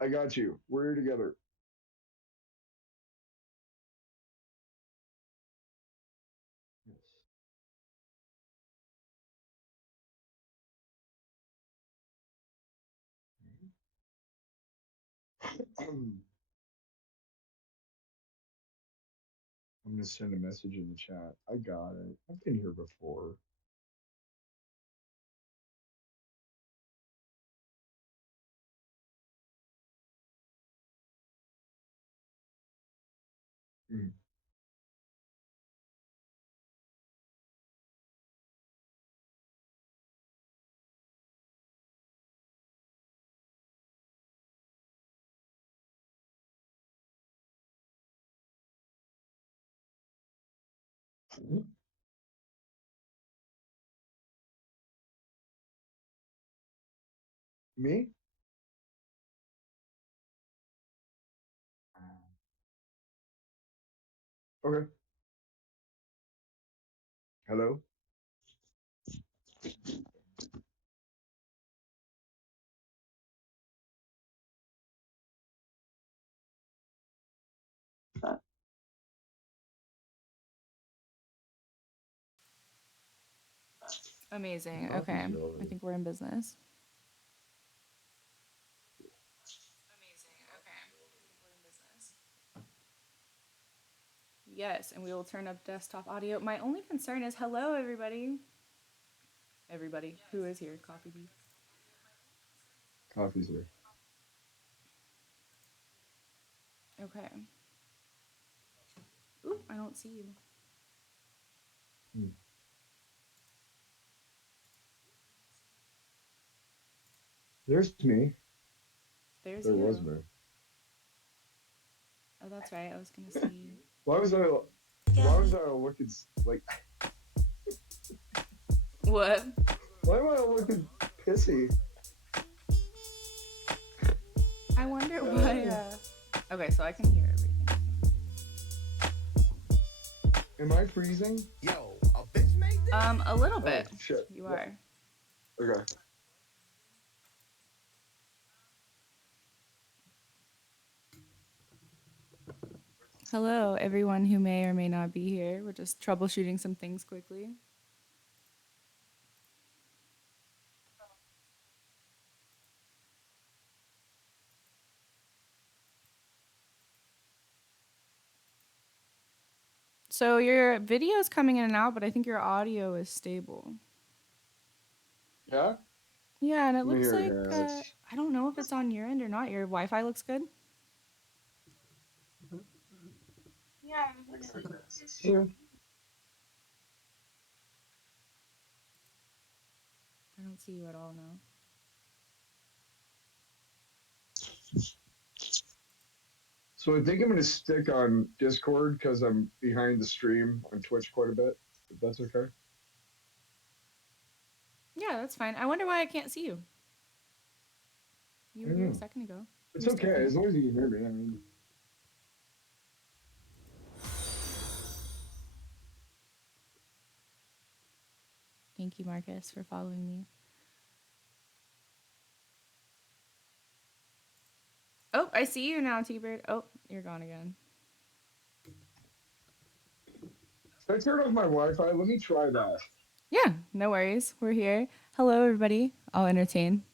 I got you. We're here together. Yes. I'm gonna send a message in the chat. I got it. I've been here before. Mm. Me? Okay. Hello. Amazing. Okay. Coffee's I relevant. think we're in business. Amazing. Okay. I think we're in business. Yes, and we will turn up desktop audio. My only concern is hello, everybody. Everybody who is here, Coffee Beef. Coffee's here. Okay. Oop, I don't see you. Mm. There's me. There's There was you. me. Oh, that's right. I was gonna see. Why was I? Why was I looking like? What? Why am I looking pissy? I wonder why. Uh, Okay, so I can hear everything. am I freezing? Yo, a bitch made this? A little Oh bit. shit. You What? are. Okay. Hello, everyone who may or may not be here. We're just troubleshooting some things quickly. So your video is coming in and out, but I think your audio is stable. Yeah. Yeah, and it Let me looks hear it like here. I don't know if it's on your end or not. Your Wi-Fi looks good. Yeah. I don't see you at all now. So I think I'm gonna stick on Discord because I'm behind the stream on Twitch quite a bit. If that's okay. Yeah, that's fine. I wonder why I can't see you. You I were don't here a know. second ago. It's You're okay Stephanie. as long as you can hear me. I mean, Thank you, Marcus, for following me. Oh, I see you now, T-Bird. Oh, you're gone again. if I turn off my Wi-Fi, let me try that. Yeah, no worries. We're here. Hello, everybody. I'll entertain.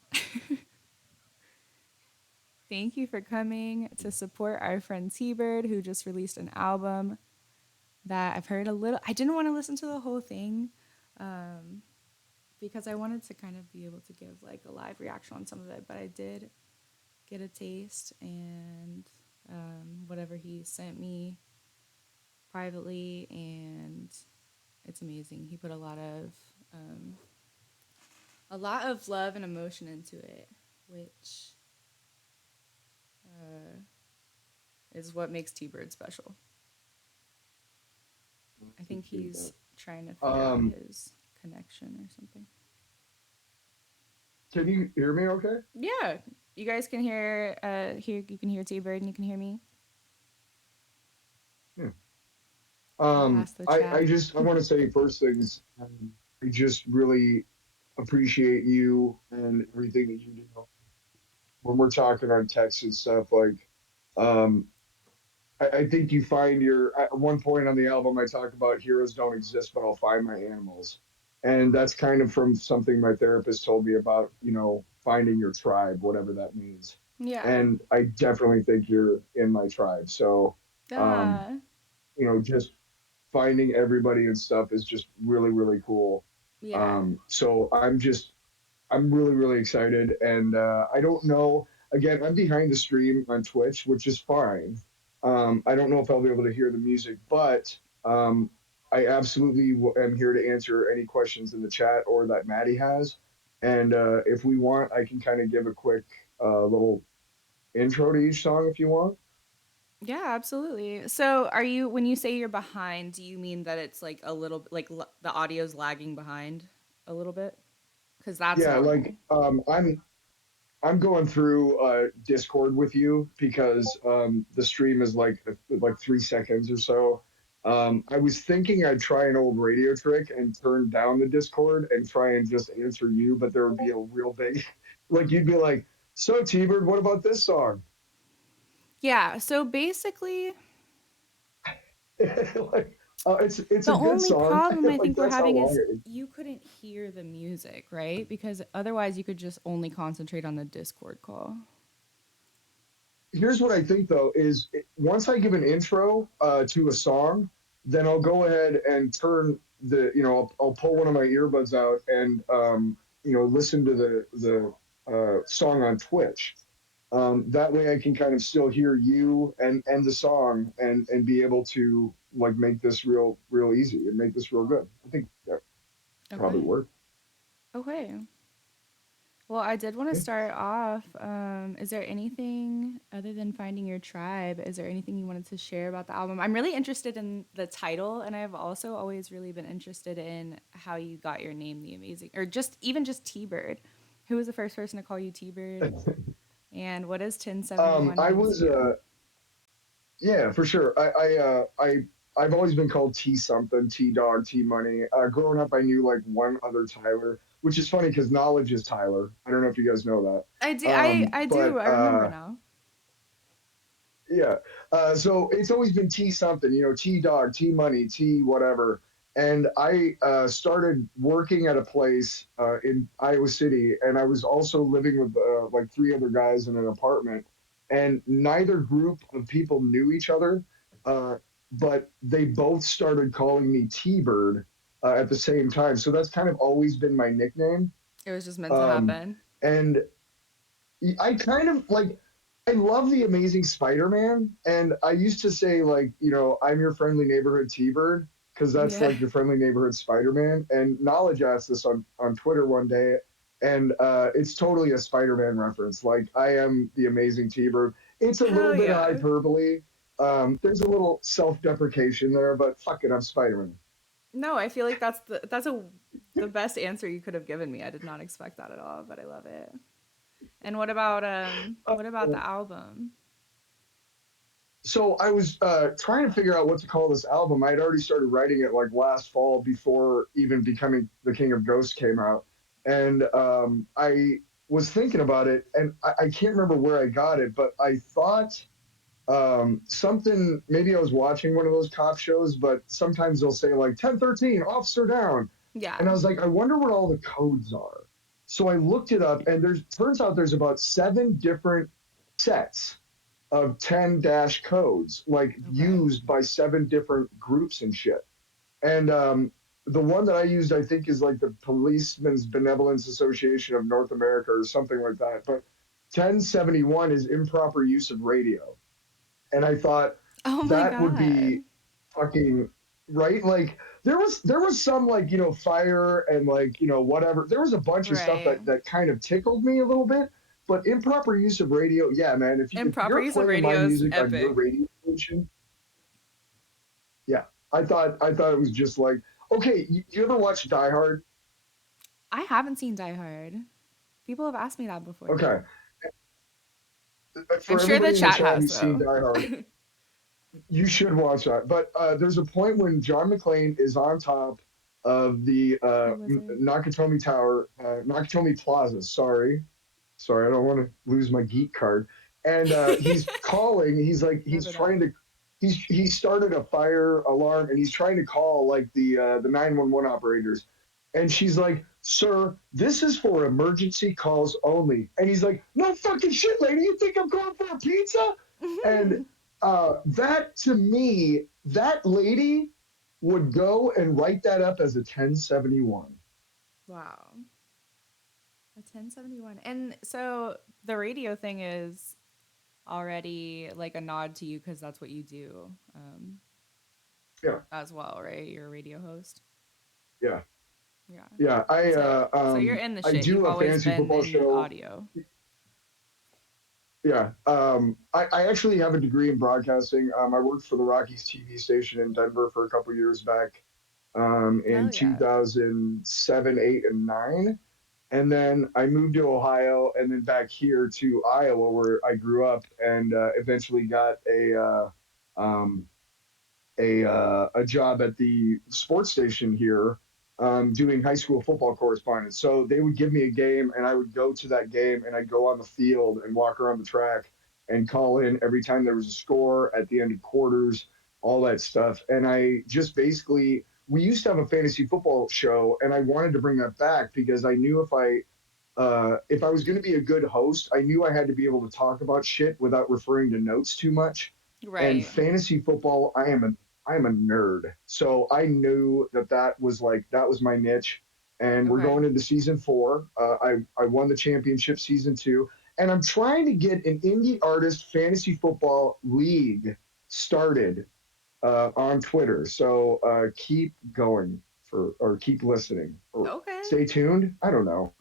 Thank you for coming to support our friend T-Bird, who just released an album that I've heard a little. I didn't want to listen to the whole thing um, because I wanted to kind of be able to give like a live reaction on some of it, but I did get a taste, and whatever he sent me privately, and it's amazing. He put um, a lot of love and emotion into it, which uh, is what makes T Bird special. I think Appreciate he's that. trying to figure out Um, his connection or something. can you hear me? Okay. Yeah, you guys can hear you can hear T Bird and you can hear me. Yeah. I'll ask the I chat. just I want to say first things. I just really appreciate you and everything that you do. when we're talking on text and stuff, like, um, I think you find at one point on the album, I talk about heroes don't exist, but I'll find my animals. And that's kind of from something my therapist told me about, finding your tribe, whatever that means. Yeah. And I definitely think you're in my tribe. So, um, Ah, just finding everybody and stuff is just really, really cool. yeah. So I'm really, really excited. And I don't know. Again, I'm behind the stream on Twitch, which is fine. I don't know if I'll be able to hear the music, but I absolutely am here to answer any questions in the chat or that Maddie has. And if we want, I can kind of give a quick little intro to each song if you want. Yeah, absolutely. So, are you when you say you're behind, do you mean that it's like a little like the audio's lagging behind a little bit? Because that's Yeah, normal. like I'm going through Discord with you because the stream is like 3 seconds or so. I was thinking I'd try an old radio trick and turn down the Discord and try and just answer you, but there would be a real big, like you'd be like, "So T-Bird, what about this song?" Yeah. So basically, Like, it's the a good only song. problem I Like think we're that's how having long is it is. you couldn't hear the music, right? Because otherwise, you could just only concentrate on the Discord call. Here's what I think though is once I give an intro to a song, then I'll go ahead and turn I'll pull one of my earbuds out and listen to the song on Twitch. That way I can kind of still hear you and the song and be able to like make this real easy and make this real good. I think that probably Okay. work. Okay. Well, I did want to Yeah. start off. Is there anything other than finding your tribe? Is there anything you wanted to share about the album? I'm really interested in the title, and I've also always really been interested in how you got your name, The Amazing, or just even just T Bird. Who was the first person to call you T Bird? And what does 1071 I mean to was you? Yeah, for sure. I've always been called T something, T Dog, T Money. Growing up, I knew like one other Tyler, which is funny because Knowledge is Tyler. I don't know if you guys know I do. that. I do. But I remember now. yeah, so it's always been T something, T Dog, T Money, T whatever. And I started working at a place in Iowa City, and I was also living with like three other guys in an apartment, and neither group of people knew each other, uh, but they both started calling me T Bird at the same time. So that's kind of always been my nickname. It was just meant to Um, happen. and I kind of like I love the Amazing Spider-Man, and I used to say like, I'm your friendly neighborhood T-Bird because that's Yeah. like your friendly neighborhood Spider-Man. And Knowledge asked this on Twitter one day, and it's totally a Spider-Man reference. Like I am the Amazing T-Bird. It's a Hell little bit of yeah. hyperbole. There's a little self-deprecation there, but fuck it, I'm Spider-Man. No, I feel like the best answer you could have given me. I did not expect that at all, but I love it. And what about the album? So I was trying to figure out what to call this album. I had already started writing it like last fall before even becoming the King of Ghosts came out, and I was thinking about it, and I can't remember where I got it, but I thought something. Maybe I was watching one of those cop shows, but sometimes they'll say like 1013, officer down, and Yeah. I was like, I wonder what all the codes are. So I looked it up, and turns out there's about 7 different sets of 10 dash codes, like Okay. used by 7 different groups and shit. And the one that I used, I think, is like the Policemen's Benevolence Association of North America or something like that. But 1071 is improper use of radio. And I thought Oh my that would god. be fucking right. Like there was some like fire and like whatever. There was a bunch of stuff Right. that kind of tickled me a little bit. But improper use of radio, yeah, man. If Improper you're use of playing my radio is music on your epic. radio station, yeah, I thought it was just like okay. You ever watch Die Hard? I haven't seen Die Hard. People have asked me that before Okay, though. I'm for sure the everybody in the chat chat has who's seen though. Die Hard, you should watch that. But there's a point when John McClane is on top of the Who was it? Nakatomi Tower, Nakatomi Plaza. Sorry, Sorry, I don't want to lose my geek card. And he's calling. He's like he's Never trying that. to. He started a fire alarm and he's trying to call like the 911 operators. And she's like, "Sir, this is for emergency calls only." And he's like, "No fucking shit, lady. You think I'm going for a pizza?" And that to me, that lady would go and write that up as a 1071. Wow. A 1071. And so the radio thing is already like a nod to you because that's what you do Yeah, as well, right? You're a radio host. yeah. Yeah. Yeah, So so you're in the I shit. You've do a always fantasy been football in show. audio. Yeah, I actually have a degree in broadcasting. I worked for the Rockies TV station in Denver for a couple years back in Hell yeah. 2007, 8, and 9. And then I moved to Ohio and then back here to Iowa where I grew up and eventually got um, a job at the sports station here doing high school football correspondence. So they would give me a game, and I would go to that game, and I'd go on the field and walk around the track and call in every time there was a score at the end of quarters, all that stuff. And I just basically we used to have a fantasy football show, and I wanted to bring that back because I knew if I was going to be a good host, I knew I had to be able to talk about shit without referring to notes too much. And Right. fantasy football, I am a nerd, so I knew that was like that was my niche. And we're Okay. going into season 4. I won the championship season 2, and I'm trying to get an indie artist fantasy football league started on Twitter. So keep going or keep listening or Okay. stay tuned. I don't know.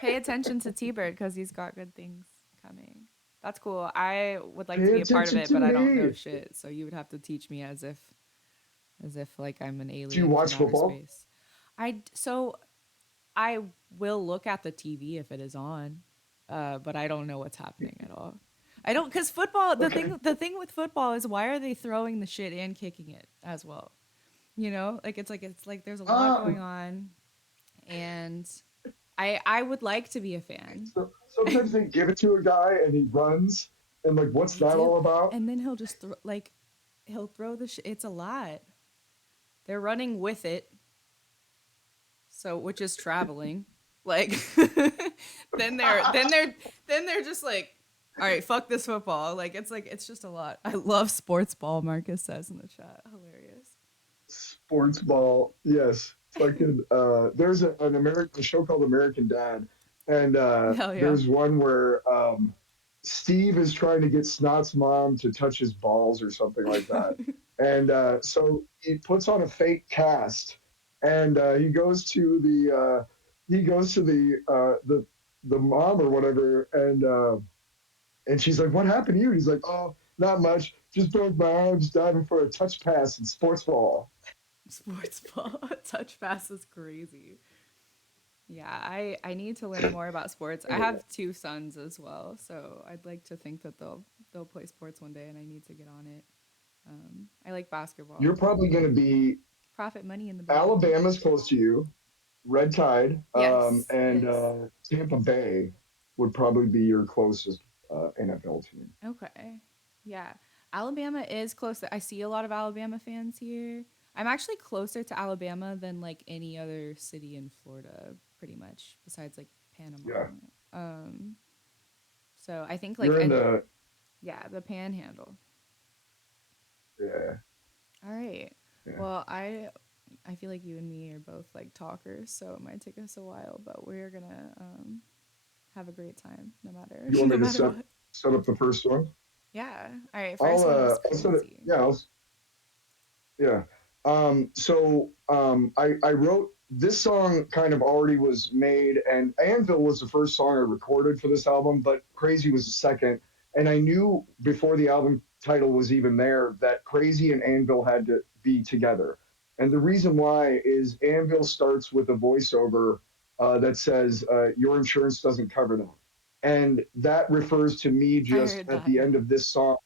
Pay attention to T Bird because he's got good things coming. That's cool. I would like to Pay be a part of attention it, to but I don't know me. shit. So you would have to teach me as if like I'm an Do you alien from watch outer football? space. So I will look at the TV if it is on, but I don't know what's happening at all. I don't because football. Okay. The thing with football is why are they throwing the shit and kicking it as well? You know, like it's like there's a lot Uh, going on, and I would like to be a fan. so sometimes they give it to a guy and he runs, and like, what's They that do, all about? and then he'll just he'll throw the it's a lot. They're running with it, so which is traveling. Like then they're just like, all right, fuck this football. Like it's just a lot. I love sports ball. Marcus says in the chat, hilarious. Sports ball, yes. Fucking there's a show called American Dad, and Hell yeah. there's one where Steve is trying to get Snot's mom to touch his balls or something like that. And so he puts on a fake cast, and he goes to the mom or whatever, and she's like, "What happened to you?" And he's like, "Oh, not much. Just broke my arm just diving for a touch pass in sports ball." Sports ball touch pass is crazy. Yeah, I need to learn more about sports. I have two sons as well, so I'd like to think that they'll play sports one day, and I need to get on it. I like basketball. You're probably going to be Profit money in the basketball. Alabama's close to you, Red Tide, Yes, it and is. Tampa Bay would probably be your closest NFL team. Okay. Yeah. Alabama is close. I see a lot of Alabama fans here. I'm actually closer to Alabama than like any other city in Florida, pretty much, besides like Panama. Yeah, Um, so I think like you're in and the yeah, the Panhandle. yeah All right. yeah. Well, I feel like you and me are both like talkers, so it might take us a while, but we're gonna have a great time no matter You want no me to matter set what. set up the first one? Yeah. All right. First one is I'll set it. crazy. Yeah, yeah. I wrote this song kind of already was made, and Anvil was the first song I recorded for this album, but Crazy was the second. And I knew before the album title was even there that Crazy and Anvil had to be together. And the reason why is Anvil starts with a voiceover that says, "Your insurance doesn't cover that." And that refers to me I just heard at that. the Yeah. end of this song,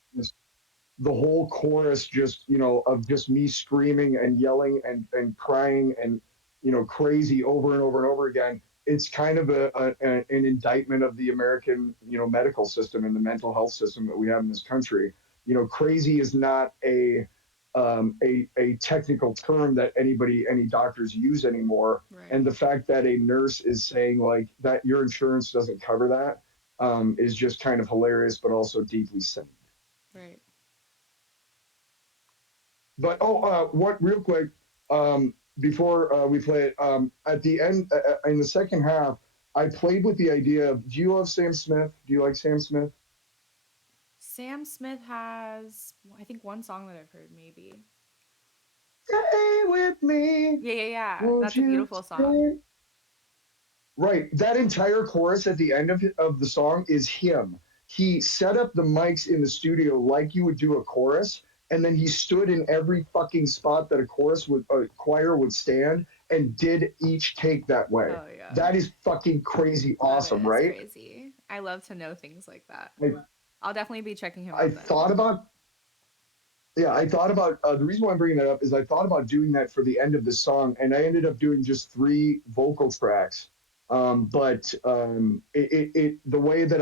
the whole chorus just of just me screaming and yelling and crying and crazy over and over and over again it's kind of an indictment of the American, medical system and the mental health system that we have in this country. Crazy is not a technical term that any doctors use anymore. Right. And the fact that a nurse is saying like that your insurance doesn't cover that is just kind of hilarious, but also deeply sad. Right. But what real quick before we play it, at the end in the second half, I played with the idea of, do you love Sam Smith? Do you like Sam Smith? Sam Smith has, I think, one song that I've heard, maybe. Stay with me, Yeah, yeah, yeah. won't That's a you beautiful song. stay? Right. That entire chorus at the end of the song is him. He set up the mics in the studio like you would do a chorus, and then he stood in every fucking spot that a choir would stand and did each take that way. Oh, yeah. That is fucking crazy awesome, That is right? crazy. I love to know things like that. Like, I'll definitely be checking him I out then. thought about Yeah, I thought about the reason why I'm bringing that up is I thought about doing that for the end of the song, and I ended up doing just 3 vocal tracks. The way that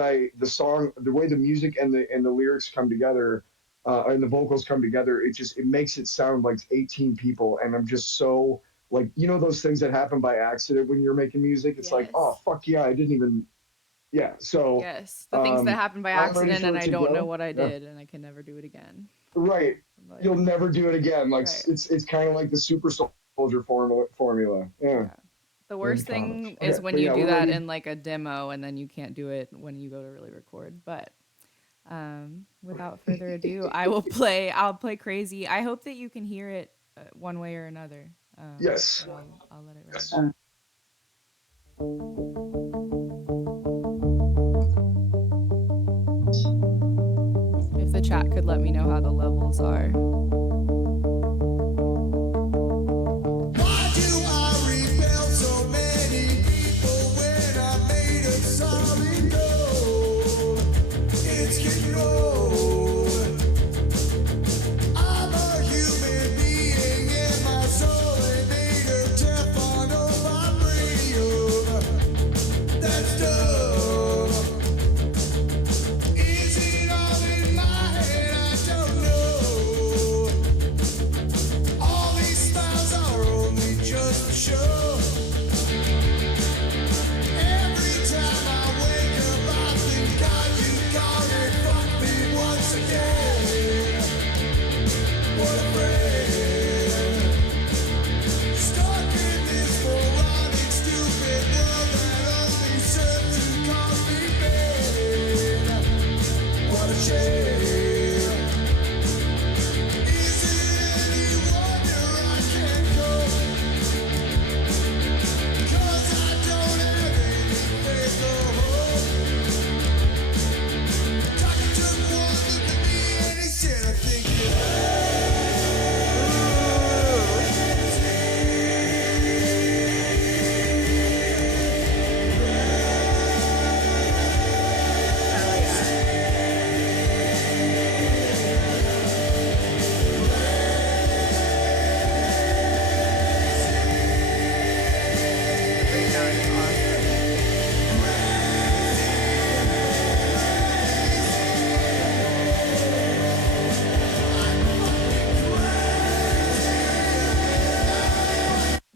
the way the music and the lyrics come together, and the vocals come together, it makes it sound like 18 people, and I'm just so like, those things that happen by accident when you're making music. It's like, oh Yes. fuck yeah, I didn't even, yeah. So Yes. The things that happen by I'm ready accident for and it I to don't know go. what I Yeah. did and I can never do it again. Right. Like, You'll never do it again. Like right. it's kind of like the super soldier formula. Yeah. Yeah. The In worst comics. thing is Okay, when but you yeah, do we're that ready. in like a demo and then you can't do it when you go to really record. But without further ado, I'll play Crazy. I hope that you can hear it one way or another. Yes. But I'll let it Yes. run. If the chat could let me know how the levels are. Why do I repel so many people when I'm made of solid gold? It's getting old. I'm a human being and my soul ain't made of Teflon or vibranium. That's dumb. Is it all in my head? I don't know. All these smiles are only just a show. Every time I wake up, I think God, you gone and fucked me once again. What a friend. Stuck in this moronic, stupid world that only serves to cause me pain. What a shame. Is it any wonder I can't cope? 'Cause I don't have any faith or hope. Doctor took one look at me and he said, I think you're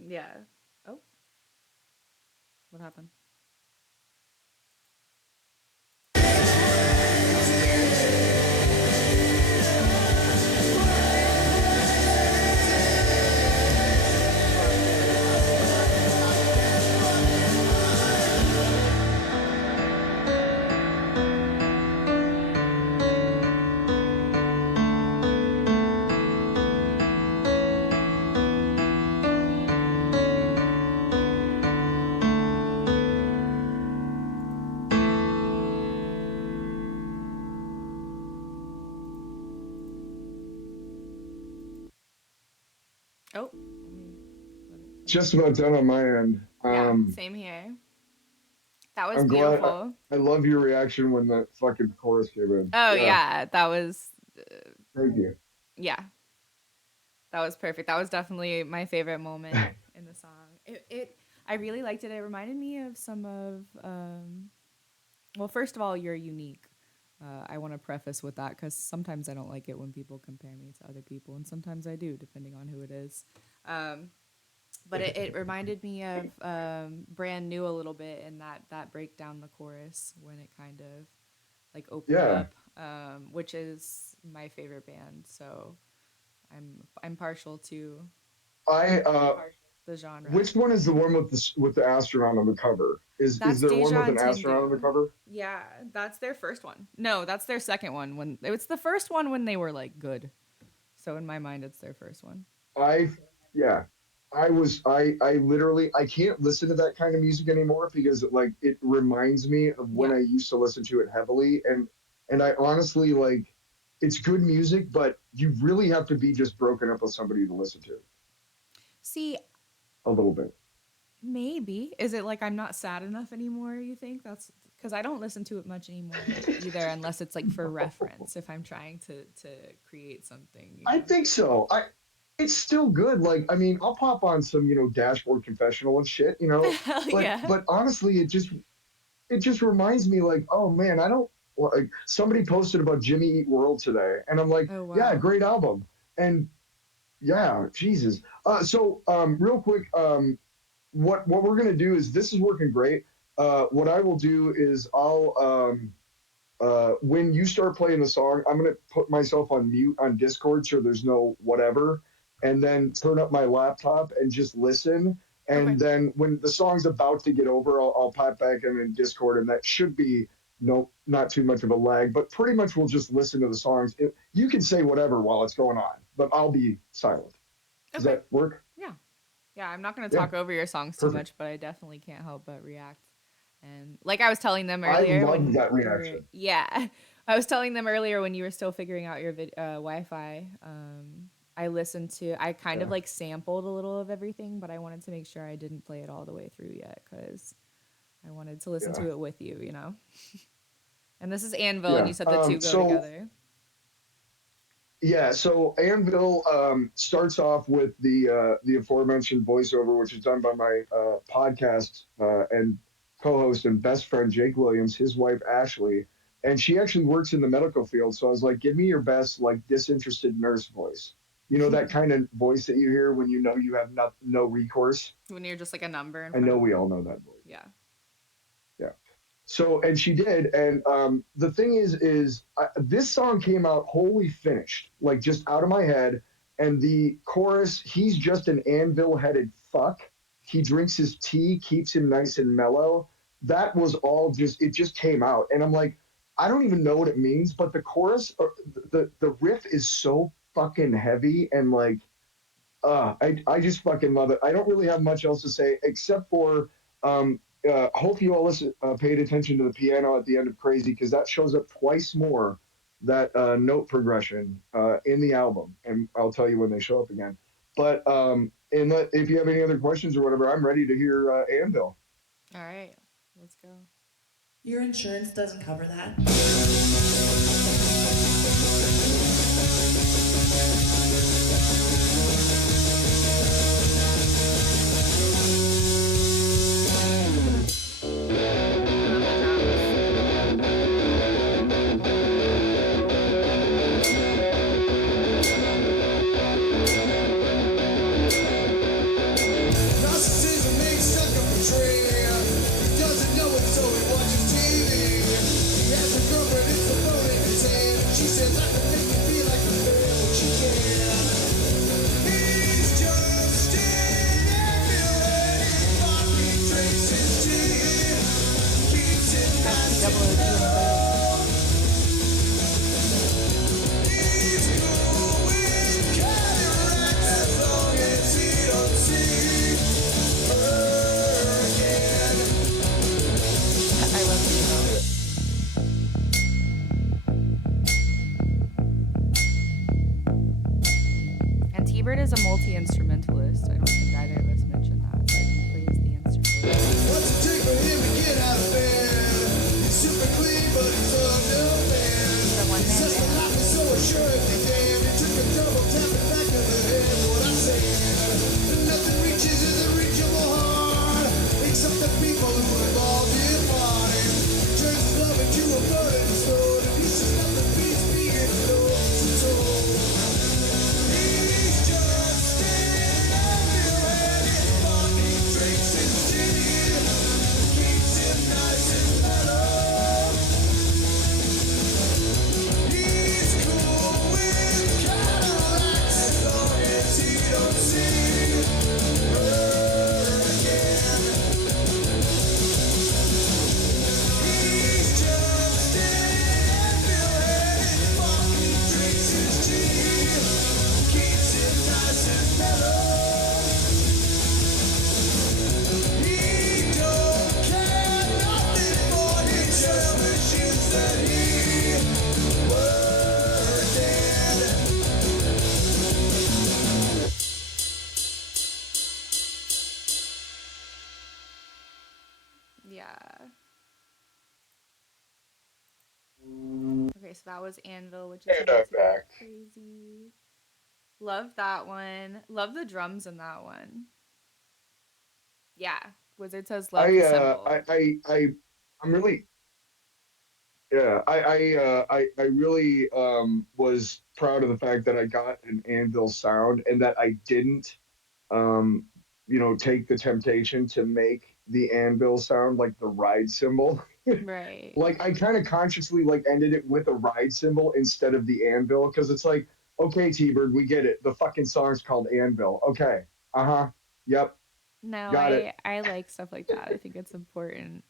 Yeah. Oh. What happened? Oh. Let me let it Just finish. about done on my end. Yeah. Same here. That was I'm glad. beautiful. I love your reaction when the fucking chorus came in. Oh Yeah. yeah, that was Thank you. yeah, that was perfect. That was definitely my favorite moment in the song. I really liked it. It reminded me of some of, well, first of all, you're unique. I want to preface with that because sometimes I don't like it when people compare me to other people, and sometimes I do, depending on who it is. Um, but it reminded me of Brand New a little bit, and that breakdown the chorus when it kind of like opened Yeah. up, which is my favorite band. So I'm partial to I the genre. which one is the one with the astronaut on the cover? Is That's there one Deja with an and astronaut on the Tindu. cover? Yeah, that's their first one. No, that's their second one. When it's the first one when they were like good. So in my mind, it's their first one. I yeah. I literally I can't listen to that kind of music anymore because like it reminds me of when Yeah. I used to listen to it heavily, and I honestly like it's good music, but you really have to be just broken up with somebody to listen to See, a little bit. maybe is it like I'm not sad enough anymore? You think that's because I don't listen to it much anymore either, unless it's like for reference. If I'm trying to create something, you I know. think so. It's still good. Like, I mean, I'll pop on some, dashboard confessional and shit, Hell but yeah. honestly, it just reminds me like, oh man, I don't like somebody posted about Jimmy Eat World today, and I'm like, Oh yeah, wow. great album. And yeah, Jesus. Real quick, what we're gonna do is this is working great. What I will do is I'll when you start playing the song, I'm gonna put myself on mute on Discord so there's no whatever, and then turn up my laptop and just listen. Okay. And then when the song's about to get over, I'll pop back in Discord, and that should be no not too much of a lag. But pretty much we'll just listen to the songs. You can say whatever while it's going on, but I'll be silent. Does Okay. that work? Yeah. Yeah, I'm not going to Yeah, talk over your songs too perfect. much, but I definitely can't help but react. And like I was telling them I earlier love when that you were, reaction. yeah, I was telling them earlier when you were still figuring out your Wi-Fi. I listened to, I kind of Yeah, like sampled a little of everything, but I wanted to make sure I didn't play it all the way through yet because I wanted to listen yeah, to it with you, you know? And this is Anvil, and yeah. you said the two go So together. yeah, so Anvil starts off with the aforementioned voiceover, which is done by my podcast and co-host and best friend Jake Williams, his wife Ashley, and she actually works in the medical field. So I was like, give me your best like disinterested nurse voice. You know that kind of voice that you hear when you know you have no recourse. When you're just like a number in I front know of we them. all know that voice. Yeah. Yeah. So, and she did, and the thing is, this song came out wholly finished, like just out of my head. And the chorus, he's just an anvil-headed fuck. He drinks his tea, keeps him nice and mellow. That was all just, it just came out, and I'm like, I don't even know what it means, but the chorus, or the riff is so fucking heavy and like I just fucking love it. I don't really have much else to say except for hope you all paid attention to the piano at the end of Crazy because that shows up twice more that note progression in the album, and I'll tell you when they show up again. But if you have any other questions or whatever, I'm ready to hear Anvil. All right. Let's go. Your insurance doesn't cover that. Narcissism ain't stuck up a tree. He doesn't know it, so he watches TV. He has a girlfriend, it's the phone in his hand. She says, I can make you feel like a man, but she can't. He's just an ambulance. He drinks his tea. Keeps him nice and mellow. He's cool with cataracts as long as he don't see her again. I love the emo. And T-Bird is a multi-instrumentalist. I don't think either of us mentioned that, but he plays the instrument. What's it take for him to get out of bed? He's super clean, but he's underfed. He's a one-man Says the band. life is so assuredly damned. He took a double tap and back of the head. What I said, nothing reaches his original heart so that was Anvil, which is And about I'm to get back. crazy. Love that one. Love the drums in that one. Yeah. Wizard says love I the uh cymbal. I'm really yeah, I really was proud of the fact that I got an anvil sound and that I didn't um take the temptation to make the anvil sound like the ride cymbal. Right. Like I kind of consciously like ended it with a ride cymbal instead of the anvil because it's like, okay, T-Bird, we get it. The fucking song's called Anvil. Okay. Uh-huh. Yep. No, Got it. I like stuff like that. I think it's important.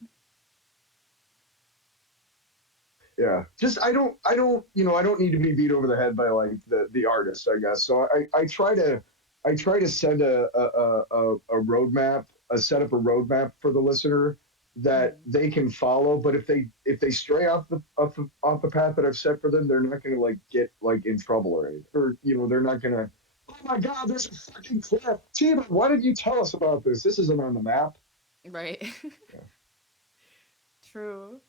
Yeah. Just I don't need to be beat over the head by like the artist, I guess. So I try to send a roadmap, set up a roadmap for the listener that Mhm. they can follow. But if they stray off the path that I've set for them, they're not gonna like get like in trouble or anything. Or they're not gonna, oh my god, there's a fucking cliff. Tina, why did you tell us about this? This isn't on the map. Right. Yeah. True.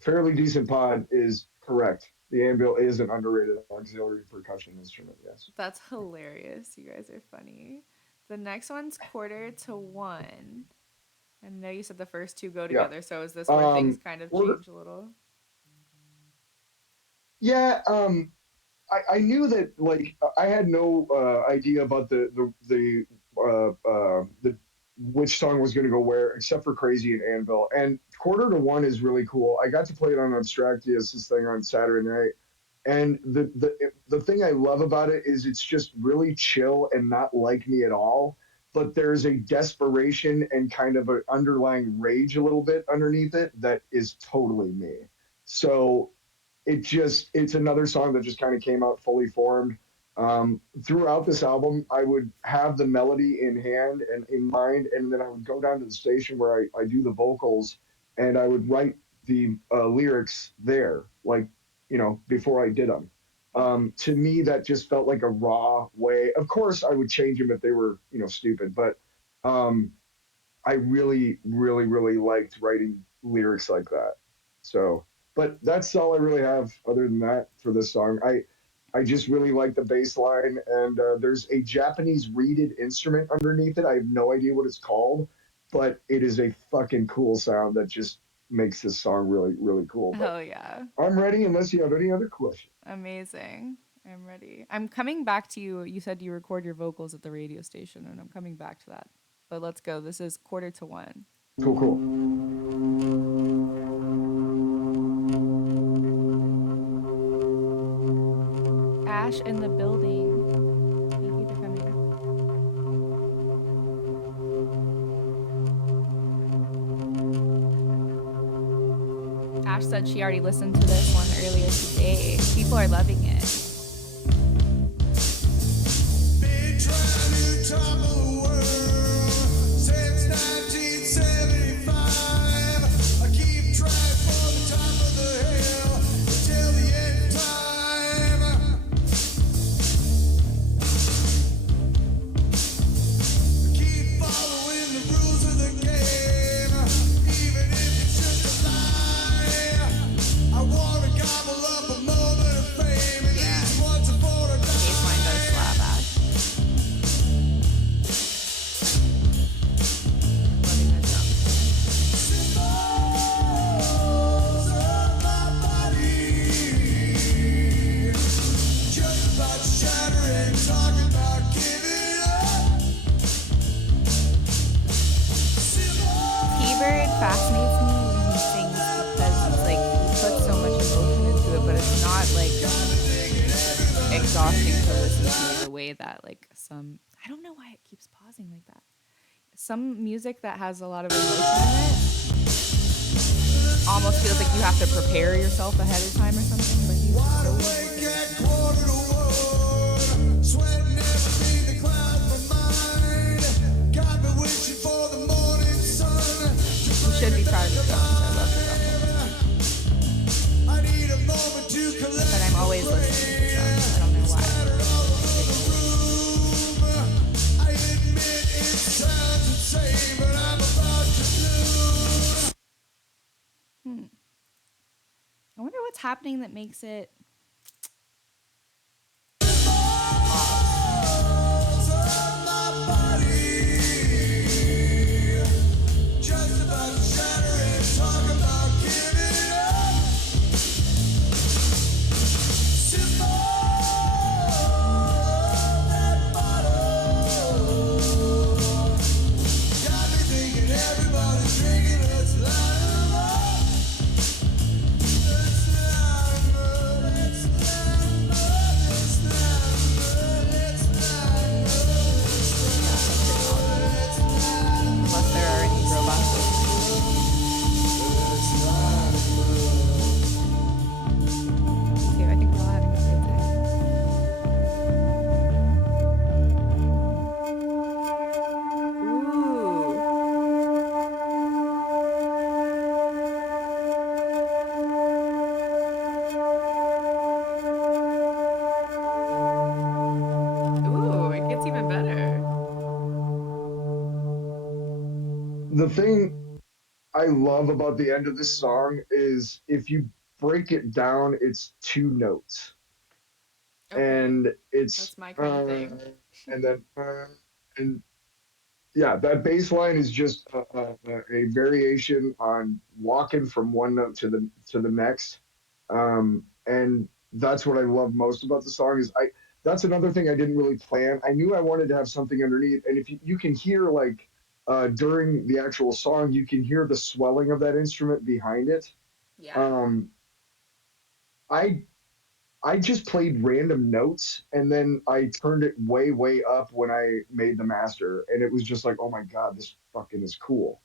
Fairly Decent Pod is correct. The anvil is an underrated auxiliary percussion instrument. Yes. That's hilarious. You guys are funny. The next one's quarter to one. I know you said the first two go Yeah. together, so is this where things kind of Order. change a little? Yeah. I knew that like I had no idea about the which song was going to go where, except for Crazy and Anvil. And Quarter to One is really cool. I got to play it on Abstractius this thing on Saturday night, and the thing I love about it is it's just really chill and not like me at all. But there's a desperation and kind of an underlying rage a little bit underneath it that is totally me. So it's another song that just kind of came out fully formed. Throughout this album, I would have the melody in hand and in mind, and then I would go down to the station where I do the vocals, and I would write the lyrics there, like before I did them. To me, that just felt like a raw way. Of course, I would change them if they were stupid, but um, I really, really, really liked writing lyrics like that. So, but that's all I really have other than that for this song. I just really like the bass line, and there's a Japanese reeded instrument underneath it. I have no idea what it's called, but it is a fucking cool sound that just makes this song really, really cool. But Oh yeah. I'm ready unless you have any other questions. Amazing. I'm ready. I'm coming back to you. You said you record your vocals at the radio station, and I'm coming back to that. But let's go. This is quarter to one. Cool, cool. Ash in the building. Thank you for coming. Ash said she already listened to this one earlier today. People are loving it. Been trying to topple the world since 1975. I keep trying for the top of the hill until the end time. Keep following the rules of the game, even if it's just a lie. I wanna gobble up a moment of fame at least once upon a time. Baseline does slap Ash. Loving the drums. Symbols of my body, just about shattering, talking about giving up. T-Bird fascinates me when he sings because it's like he puts so much emotion into it, but it's not like exhausting to listen to the way that like some, I don't know why it keeps pausing like that. Some music that has a lot of emotion in it almost feels like you have to prepare yourself ahead of time or something, but he's Wide so awake at quarter to one, sweating everything that clouds my mind. Got me wishing for the morning sun. you should be proud of the drums. I love the drums. I need a moment to collect. But I'm always listening to drums. I don't know why. I admit it sounds insane, but I'm about to lose. I wonder what's happening that makes it The thing I love about the end of this song is if you break it down, it's two notes, Okay. and it's That's my kind of thing. and then and yeah, that bass line is just a variation on walking from one note to the next, and that's what I love most about the song. Is I That's another thing I didn't really plan. I knew I wanted to have something underneath, and if you can hear like during the actual song, you can hear the swelling of that instrument behind it. Yeah. Um, I I just played random notes and then I turned it way, way up when I made the master. And it was just like, oh my God, this fucking is cool.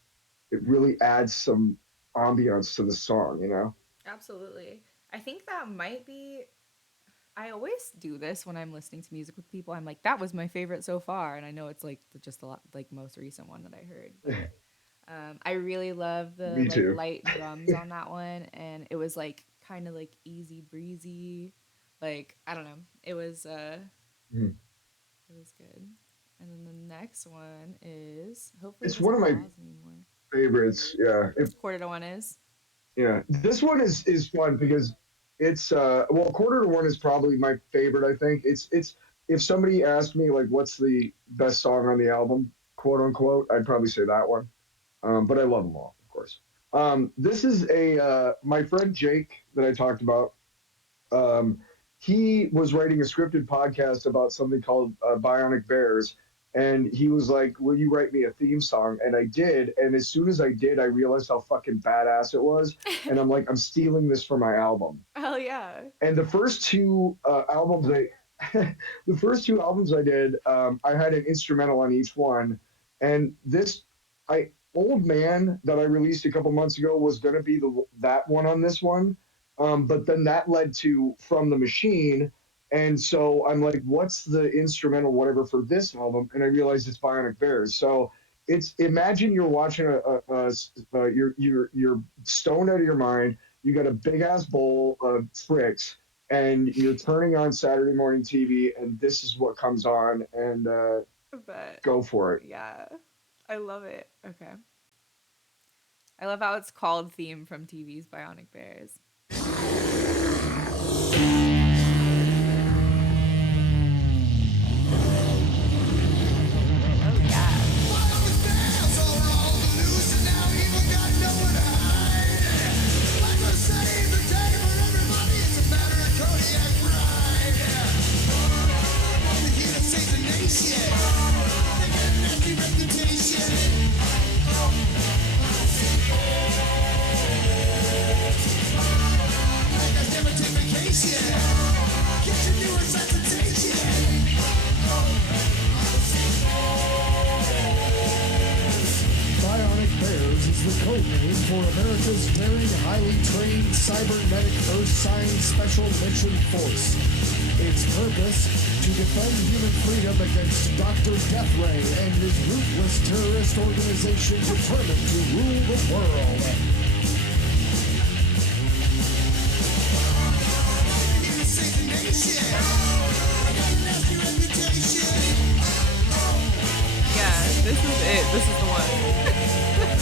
It really adds some ambiance to the song, you know? Absolutely. I think that might be. I always do this when I'm listening to music with people. I'm like, that was my favorite so far, and I know it's like just the like most recent one that I heard, but I really love the Me like too. light drums on that one, and it was like kind of like easy breezy, like I don't know. Mhm. It was good. And then the next one is hopefully it It's one of doesn't my pause anymore. favorites. Yeah. Quarter to one is. Yeah. This one is fun because it's well, quarter to one is probably my favorite, I think. It's if somebody asked me like what's the best song on the album, quote unquote, I'd probably say that one. But I love them all, of course. This is a my friend Jake that I talked about. Um, he was writing a scripted podcast about something called Bionic Bears, and he was like, "Will you write me a theme song?" And I did. And as soon as I did, I realized how fucking badass it was. And I'm like, I'm stealing this for my album. Hell yeah. And the first two albums the first two albums I did, I had an instrumental on each one, and this, I Old Man that I released a couple months ago was going to be that one on this one, but then that led to From the Machine, and so I'm like, what's the instrumental whatever for this album? And I realized it's Bionic Bears. So it's imagine you're watching you're stoned out of your mind. You got a big ass bowl of tricks and you're turning on Saturday morning TV, and this is what comes on, and But go for it. yeah, I love it. Okay. I love how it's called theme from TV's Bionic Bears. Oh yeah. Bionic Bears is the code name for America's very highly trained cybernetic Earth Science Special Mission Force. Its purpose, to defend human freedom against Dr. Death Ray and his ruthless terrorist organization determined to rule the world. Yeah, this is it. This is the one.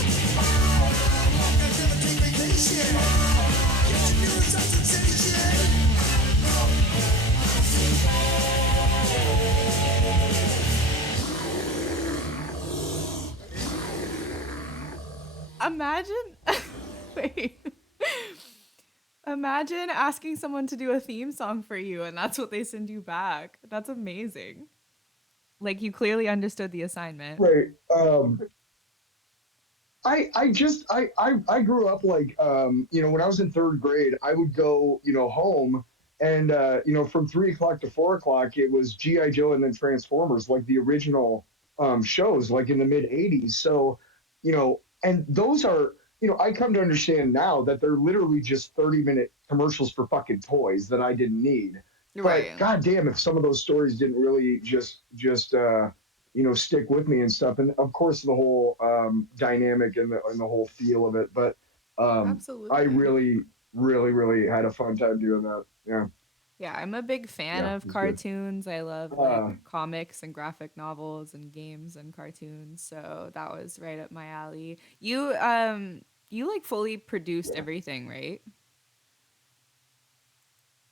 Imagine. Wait. Imagine asking someone to do a theme song for you and that's what they send you back. That's amazing. Like you clearly understood the assignment. Right. I grew up like when I was in third grade, I would go home and from 3 o'clock to 4 o'clock it was GI Joe and then Transformers like the original shows like in the mid '80s. So and those are I come to understand now that they're literally just 30-minute commercials for fucking toys that I didn't need. But Right. goddamn, if some of those stories didn't really just stick with me and stuff. And of course, the whole dynamic and the whole feel of it. But I Absolutely. really, really, really had a fun time doing that. Yeah. Yeah, I'm a big fan Yeah, of it's good. cartoons. I love like Uh, comics and graphic novels and games and cartoons. So that was right up my alley. You like fully produced yeah. everything, right?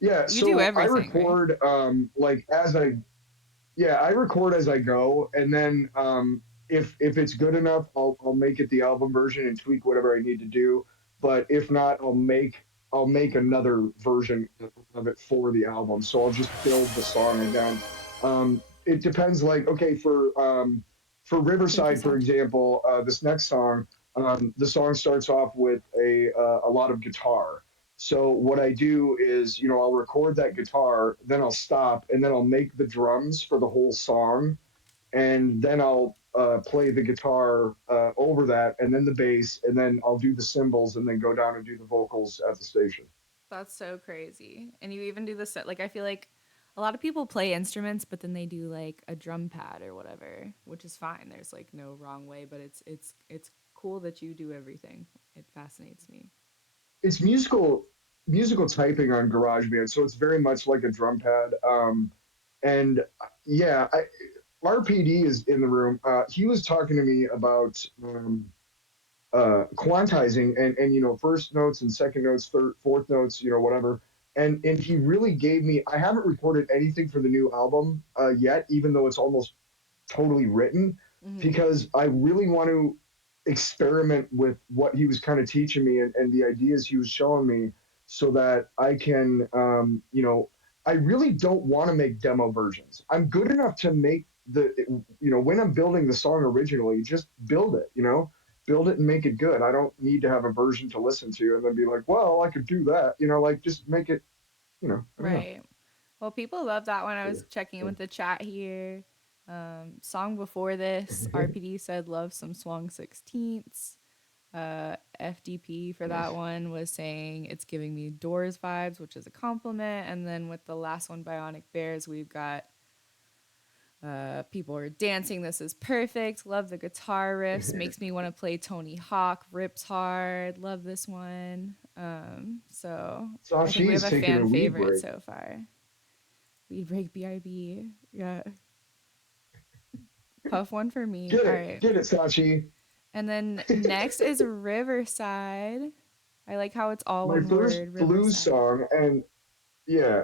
Yeah, You do so I everything, right? record like as I yeah, I record as I go, and then if it's good enough, I'll make it the album version and tweak whatever I need to do. But if not, I'll make another version of it for the album. So I'll just build the song again. It depends. Like okay, for Thank you, Riverside, for Sachi. example, this next song, the song starts off with a lot of guitar. So what I do is, you know, I'll record that guitar, then I'll stop, and then I'll make the drums for the whole song, and then I'll play the guitar over that, and then the bass, and then I'll do the cymbals, and then go down and do the vocals at the station. That's so crazy. And you even do the set. Like I feel like a lot of people play instruments, but then they do like a drum pad or whatever, which is fine. There's like no wrong way, but it's cool that you do everything. It fascinates me. It's musical typing on GarageBand, so it's very much like a drum pad. And yeah, RPD is in the room. He was talking to me about quantizing and you know first notes and second notes, third, fourth notes, you know whatever. And he really gave me. I haven't recorded anything for the new album yet, even though it's almost totally written, Hmm. because I really want to experiment with what he was kind of teaching me and the ideas he was showing me so that I can, you know, I really don't want to make demo versions. I'm good enough to make you know, when I'm building the song originally, just build it, you know, build it and make it good. I don't need to have a version to listen to and then be like, well, I could do that, you know, like just make it, you know, I don't know. Right. Well, people love that one. I Yeah. was checking in with the chat here. Song before this, RPD said love some Swung 16ths. FDP for Nice. that one was saying it's giving me Doors vibes, which is a compliment. And then with the last one, Bionic Bears, we've got people are dancing. This is perfect. Love the guitar riffs. Makes me want to play Tony Hawk. Rips hard. Love this one. So I think we Sashi have is a taking a fan weed favorite break. so far. Weed break BRB. Yeah. Puff one for me. All right. Get it, Sashi. And then next is Riverside. I like how it's all My one first word, blues Riverside. song, and yeah,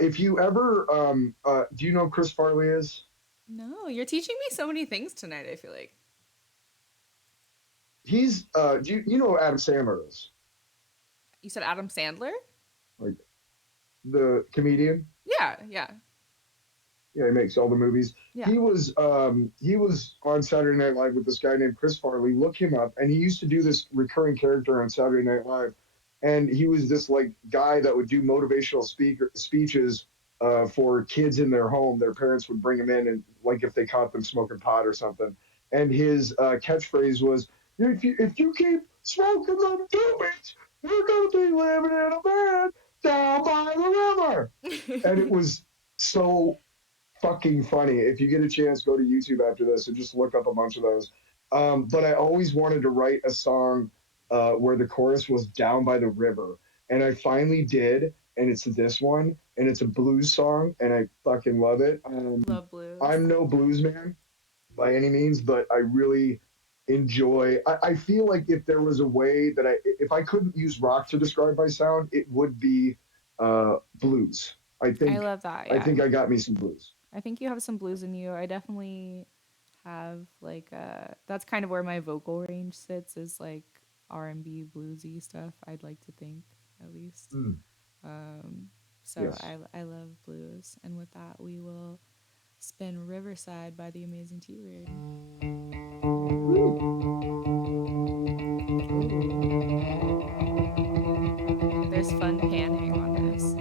if you ever, do you know who Chris Farley is? No, you're teaching me so many things tonight, I feel like. He's, you know who Adam Sandler is? You said Adam Sandler? Like the comedian. Yeah, yeah, Yeah, he makes all the movies. yeah. He was on Saturday Night Live with this guy named Chris Farley. Look him up, and he used to do this recurring character on Saturday Night Live, and he was this like guy that would do motivational speeches for kids in their home. Their parents would bring him in, and like if they caught them smoking pot or something, and his catchphrase was, if you keep smoking them doobies, you're gonna be living in a van down by the river." And it was so fucking funny. If you get a chance, go to YouTube after this and just look up a bunch of those. But I always wanted to write a song where the chorus was down by the river. And I finally did. And it's this one. And it's a blues song. And I fucking love it. Love blues. I'm no blues man by any means, but I really enjoy. I feel like if there was a way that if I couldn't use rock to describe my sound, it would be blues. I love that, I yeah. think I got me some blues. I think you have some blues in you. I definitely have like that's kind of where my vocal range sits is like R&B bluesy stuff. I'd like to think at least. Mm, Um so yes. I love blues and with that we will spin Riverside by the Amazing T-Bird. Woo. Ooh. There's fun panning on this.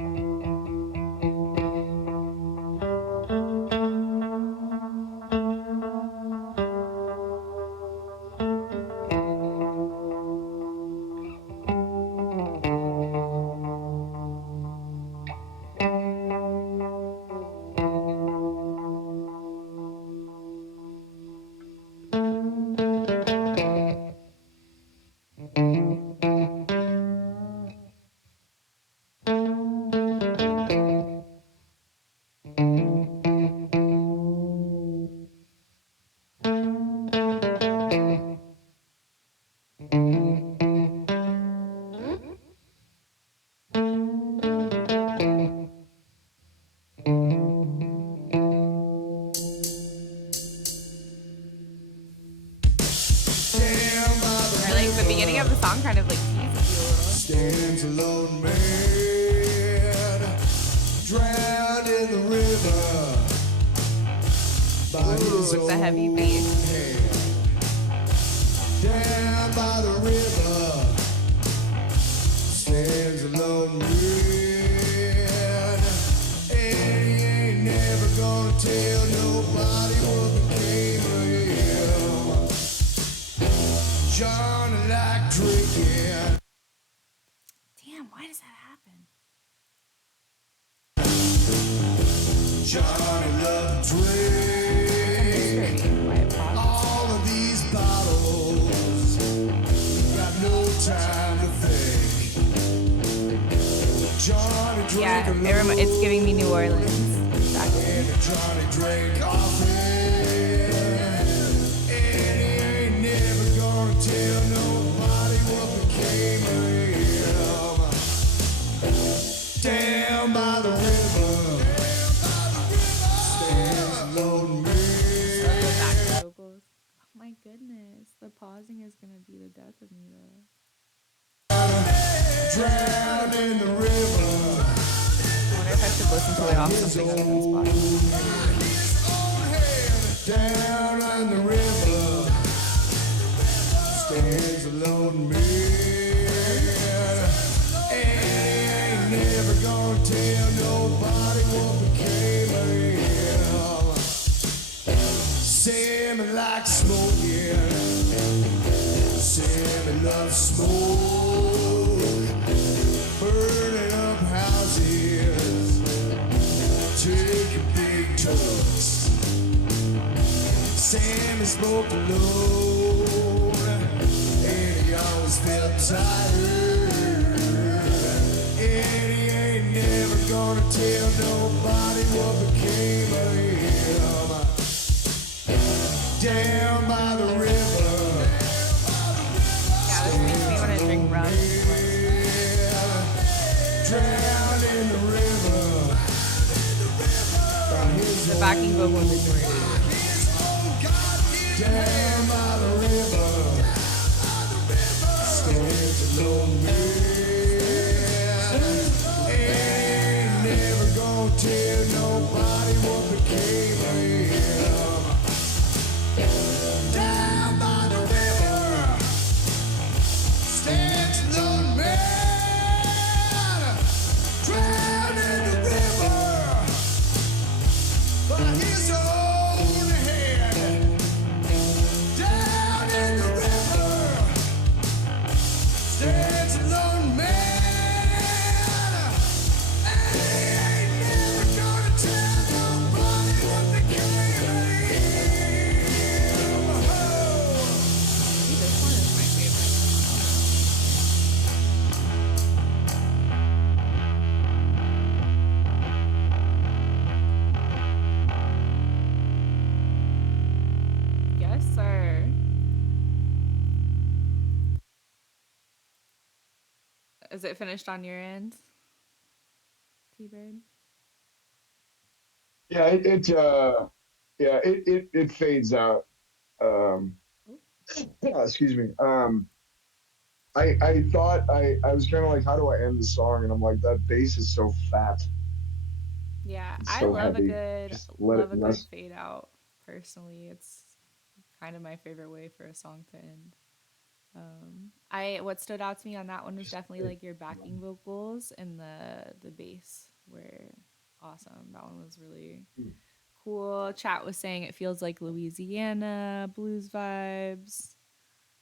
song kind of like teases Stands alone man, drowned in the river by you a his little. Ooh, it's a heavy own bass. hand. Down by the river stands a lone man, and he ain't never gonna tell nobody what became of him. Johnny like drinking. Damn, why does that happen? Johnny loved to I'm drink. just why it pauses. All of these bottles got no time to think. Johnny drank Yeah, it's giving me New Orleans. Exactly. and Johnny drank coffee. And he ain't never gonna tell nobody what became of him. Down by the river, stands a lone man. The backing vocals. Oh my goodness, the pausing is gonna be the death of me though. Drowned in the river. I wonder if I should listen to it off something other than Spotify. Down on the river stands a lone man, and he ain't never gonna tell nobody what became of him. Sammy likes smoking, Sammy loves smoke, burning up houses, taking big tours. Sammy smoked alone, and he always felt tired. And he ain't never gonna tell nobody what became of him. Down by the river, Yeah, this makes me want to drink rum. drowned in the river. The backing vocals are great. Down by the river, stands a lone man, and ain't never gonna tell nobody what became of him. Down by the river, stands a lone man, drowned in the river by his own hand. Down in the river stands a lone man, and he ain't never gonna tell nobody what became of him. See, this one is my favorite. Yes, sir. Is it finished on your end, T-Bird? Yeah, it fades out. Um, excuse me. I thought I was kind of like, how do I end the song? And I'm like, that bass is so fat. Yeah, It's I so love a heavy. good Just let it love a good rest. fade out. Personally, it's kind of my favorite way for a song to end. I what stood out to me on that one was Just definitely like your backing vocals and the bass were awesome. That one was really cool. Chat was saying it feels like Louisiana blues vibes.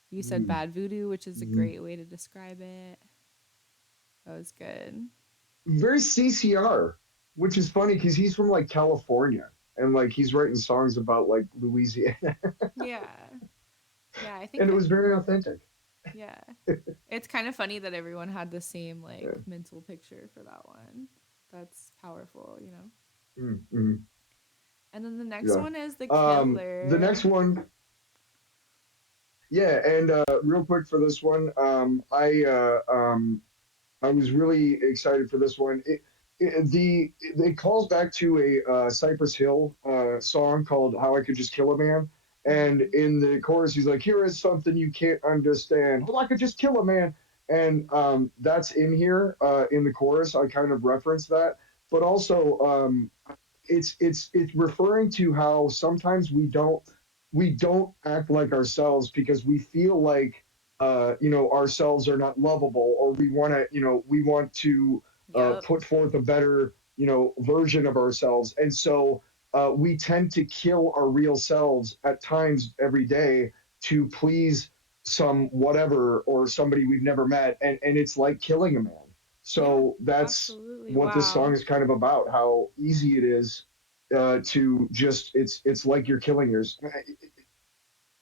You said mm, bad voodoo, which is a mm. great way to describe it. That was good. Very CCR, which is funny because he's from like California and like he's writing songs about like Louisiana, Yeah. Yeah, I think and it that was very authentic. yeah. It's kind of funny that everyone had the same like Yeah. mental picture for that one. That's powerful, you know. Mm. And then the next Yeah. one is The The Killer. next one, yeah, and real quick for this one, I was really excited for this one. It calls back to a Cypress Hill song called "How I Could Just Kill a Man," And Mhm. in the chorus, he's like, "Here is something you can't understand. Well, I could just kill a man." And that's in here in the chorus. I kind of reference that, but also it's referring to how sometimes we don't act like ourselves because we feel like ourselves are not lovable, or we want to Yep. put forth a better version of ourselves, and so we tend to kill our real selves at times every day to please some whatever or somebody we've never met, and it's like killing a man. Yeah, So that's absolutely. what this song Wow. is kind of about, how easy it is to just it's like you're killing yours,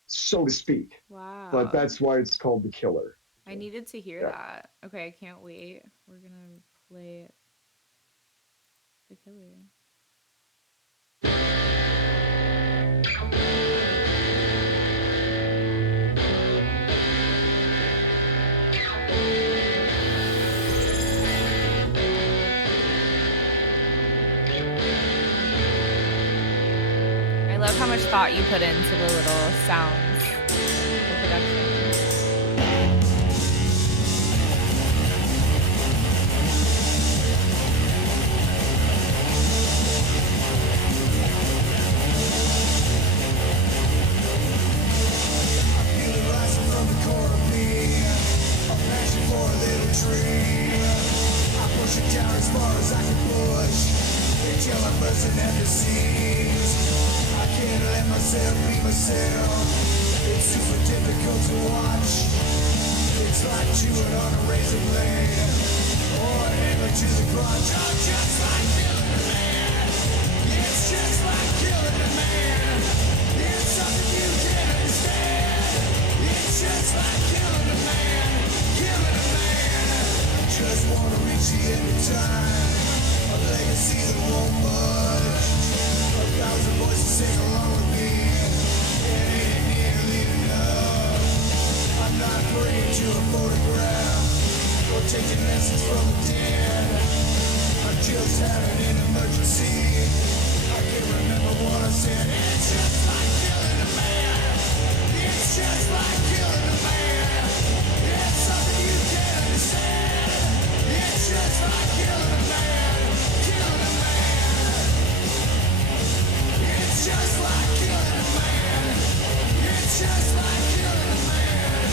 so to speak, but Wow. that's why it's called The Killer. I needed to hear Yeah. that. Okay, I can't wait. We're gonna play The Killer. I love how much thought you put into the little sounds, the production. Feel it rising from the core of me. A passion for a little dream. I push it down as far as I can push until I'm bursting at the seams. I can't let myself be myself. It's super difficult to watch. It's like chewing on a razor blade or a hammer to the crotch. I'm just like killing a man. It's just like killing a man. It's something you can't understand. It's just like killing a man. Killing a man. Just wanna reach the end of time. A legacy that won't budge. A thousand voices sing along with me. It ain't nearly enough. I'm not praying to a photograph or taking lessons from the dead. I just had an emergency. I can't remember what I said. It's just like killing a man. It's just like killing a man. It's something you can't understand. It's just like killing a man. Killing a man. It's just like killing a man. It's just like killing a man.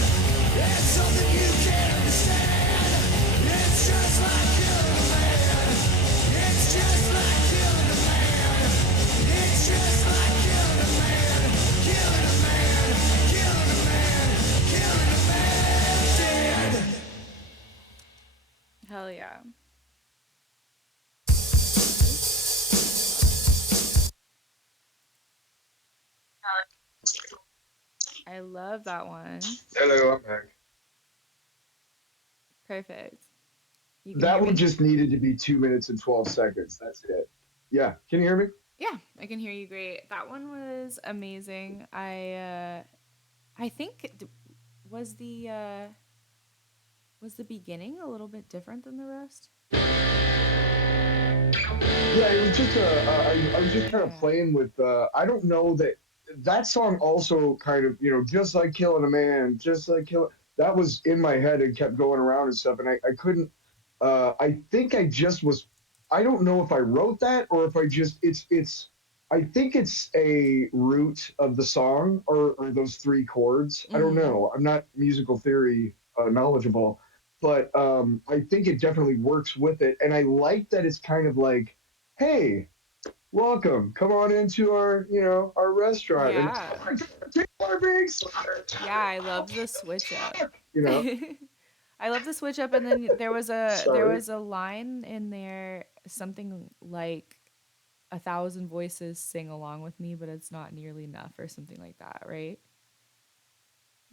It's something you can't understand. It's just like killing a man. It's just like killing a man. It's just like killing a man. Killing a man. Killing a man. Killing a man. Dead. Hell yeah. I love that one. Hello, I'm back. Perfect. You can hear That one me? just needed to be 2 minutes and 12 seconds. That's it. Yeah, can you hear me? Yeah, I can hear you great. That one was amazing. I think was the beginning a little bit different than the rest? Yeah, it was just I was just kind of Yeah. playing with. I don't know that that song also kind of just like killing a man, just like kill. That was in my head and kept going around and stuff, and I couldn't. I think I just was. I don't know if I wrote that or if I just it's. I think it's a root of the song or those three chords. I don't Mhm. know. I'm not musical theory knowledgeable, but I think it definitely works with it, and I like that it's kind of like, hey, welcome, come on into our restaurant, and Yeah. oh my God, people are being slaughtered. Yeah, I love the switch up. You know, I love the switch up, and then there sorry. was a line in there, something like a thousand voices sing along with me, but it's not nearly enough, or something like that, right?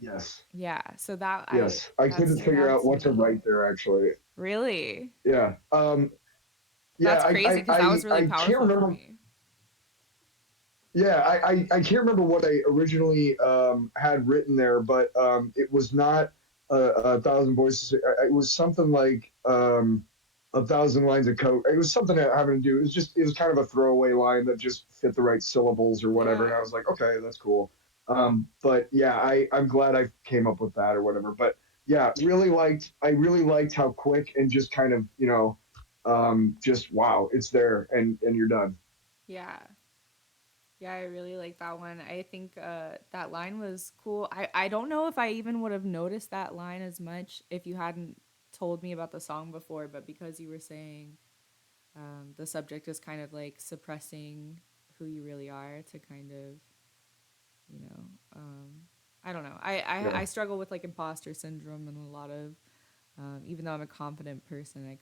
Yes, Yeah, so that I yes. I that couldn't stood figure out out to what to me. write there actually. Really? Yeah. Yeah. That's crazy because that was really I can't powerful for remember. me. Yeah, I can't remember what I originally had written there, but it was not a thousand voices. It was something like a thousand lines of code. It was something that having to do. It was kind of a throwaway line that just fit the right syllables or whatever. And Yeah. I was like, okay, that's cool. But yeah, I'm glad I came up with that or whatever. But yeah, I really liked how quick and just kind of, just wow, it's there and you're done. Yeah. Yeah, I really like that one. I think that line was cool. I don't know if I even would have noticed that line as much if you hadn't told me about the song before, but because you were saying the subject is kind of like suppressing who you really are to kind of, you know, I don't know. Yeah. I struggle with like imposter syndrome and a lot of, even though I'm a confident person,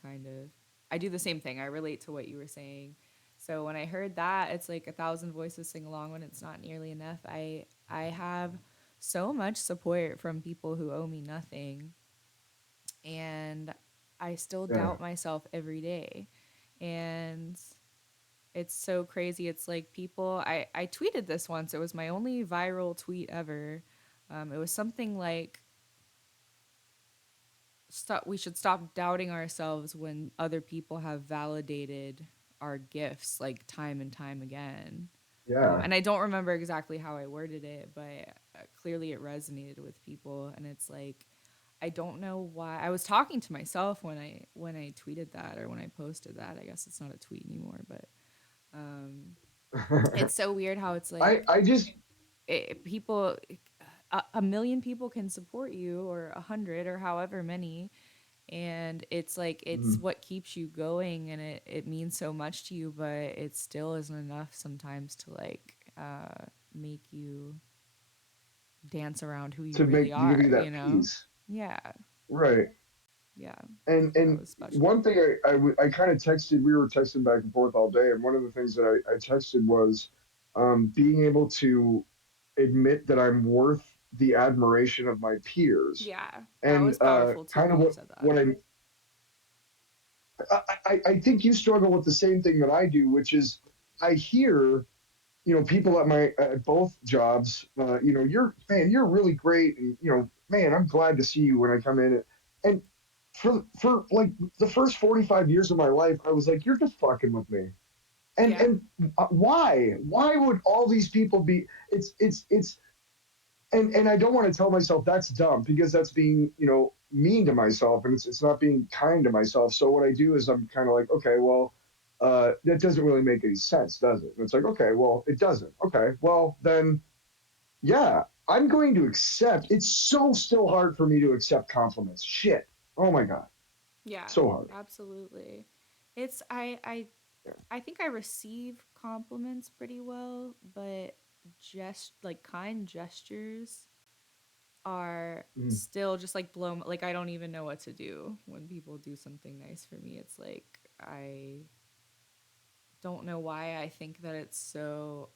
I do the same thing. I relate to what you were saying. So when I heard that, it's like a thousand voices sing along when it's not nearly enough. I have so much support from people who owe me nothing, and I still Yeah. doubt myself every day. And it's so crazy. It's like people, I tweeted this once. It was my only viral tweet ever. It was something like, we should stop doubting ourselves when other people have validated our gifts like time and time again. Yeah. And I don't remember exactly how I worded it, but clearly it resonated with people. And it's like, I don't know why. I was talking to myself when I tweeted that, or when I posted that. I guess it's not a tweet anymore, but it's so weird how it's like, I just people, a million people can support you, or 100, or however many, and it's like it's mm, what keeps you going, and it means so much to you, but it still isn't enough sometimes to like make you dance around who you to really make to give are, you you that know? peace. Yeah. Right. Yeah. So that And was special. one thing I kind of texted, we were texting back and forth all day, and one of the things that I texted was being able to admit that I'm worth the admiration of my peers. Yeah, that And was powerful too kind of when you said that. what I think you struggle with the same thing that I do, which is I hear, people at my at both jobs, you're really great, and man, I'm glad to see you when I come in, and for like the first 45 years of my life, I was like, you're just fucking with me, and Yeah. and why would all these people be? It's and I don't want to tell myself that's dumb because that's being, mean to myself, and it's not being kind to myself. So what I do is I'm kind of like, okay, well, that doesn't really make any sense, does it? And it's like, okay, well, it doesn't. Okay, well then, yeah, I'm going to accept. It's so still hard for me to accept compliments. Shit. Oh my god, Yeah, so hard. absolutely. It's I think I receive compliments pretty well, but just like kind gestures are Mm. still just like like I don't even know what to do when people do something nice for me. It's like I don't know why I think that it's so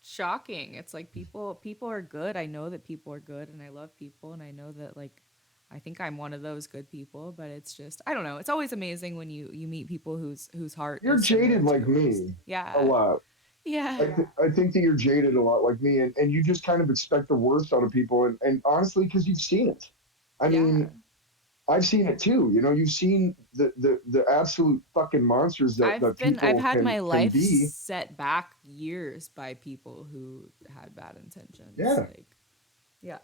shocking. It's like people are good. I know that people are good, and I love people, and I know that like I think I'm one of those good people, but it's just I don't know. It's always amazing when you meet people whose heart You're is similar jaded to like yours. me a Yeah. lot. Yeah. I think that you're jaded a lot like me, and you just kind of expect the worst out of people, and honestly, because you've seen it. I Yeah. mean, I've seen it too. You've seen the absolute fucking monsters that I've people had my can life be. set back years by people who had bad intentions. Yeah, Like, yeah.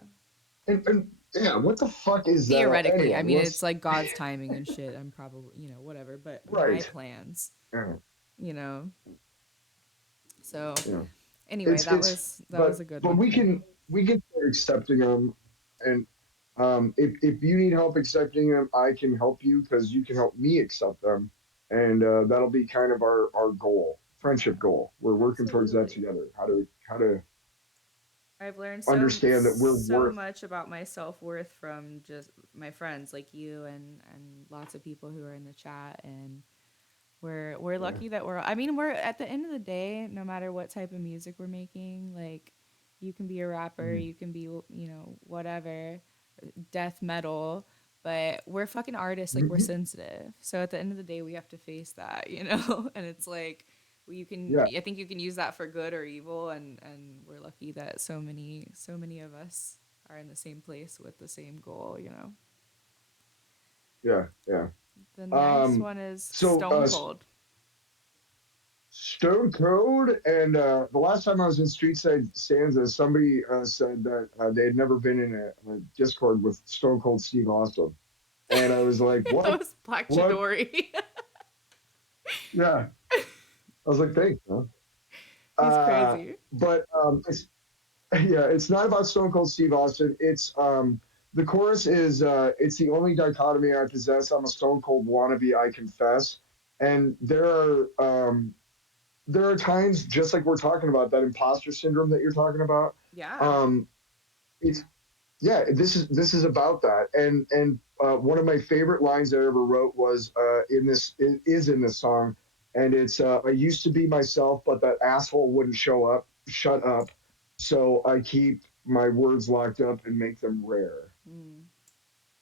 and yeah, what the fuck is that? Theoretically, I Anyway, mean, it's let's like God's timing and shit. I'm probably, whatever, but my right. plans, Yeah, you know. So, yeah. anyway, It's that was a good but one for me. we can start accepting them, and if you need help accepting them, I can help you because you can help me accept them, and that'll be kind of our goal, friendship Yeah. goal. We're working towards that Absolutely. together. How to I've learned understand that we're so worth. much about my self-worth from just my friends like you, and lots of people who are in the chat, and we're Yeah. lucky that I mean, we're at the end of the day, no matter what type of music we're making, like you can be a rapper, Mhm. you can be, whatever, death metal, but we're fucking artists, like we're Mhm. sensitive. So at the end of the day, we have to face that, and it's like Yeah, I think you can use that for good or evil, and we're lucky that so many of us are in the same place with the same goal. yeah, yeah. The next Um, one is so Stone Cold. Stone Cold, and the last time I was in Street Side Stanza, somebody said that they had never been in a Discord with Stone Cold Steve Austin, and I was like, That "What? was Black What? Chidori. Yeah." I was like, "Thanks, man." He's crazy. But it's yeah, it's not about Stone Cold Steve Austin. It's the chorus is it's the only dichotomy I possess. I'm a Stone Cold wannabe, I confess. And there are times, just like we're talking about, that imposter syndrome that you're talking about. Yeah. Um, it's yeah, this is about that. And one of my favorite lines I ever wrote was in this song, and it's I used to be myself, but that asshole wouldn't show up, shut up, so I keep my words locked up and make them rare. Mm,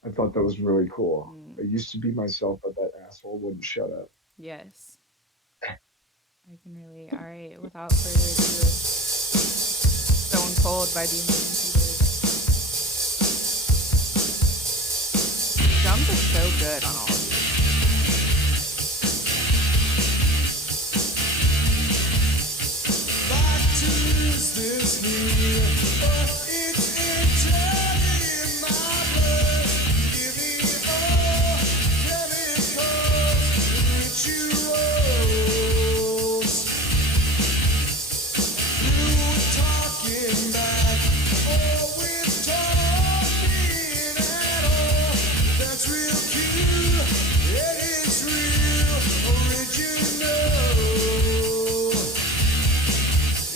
I thought that was really cool. mm. I used to be myself, but that asshole wouldn't shut up. Yes. I can relate. All right. Without further ado, Stone Cold by Demon Seabird. Drums are so good on all of Back to this me, but it's eternal in my blood. Give me all chemicals, rituals. Through talking back, or with talking at all. That's real cute, and it's real original.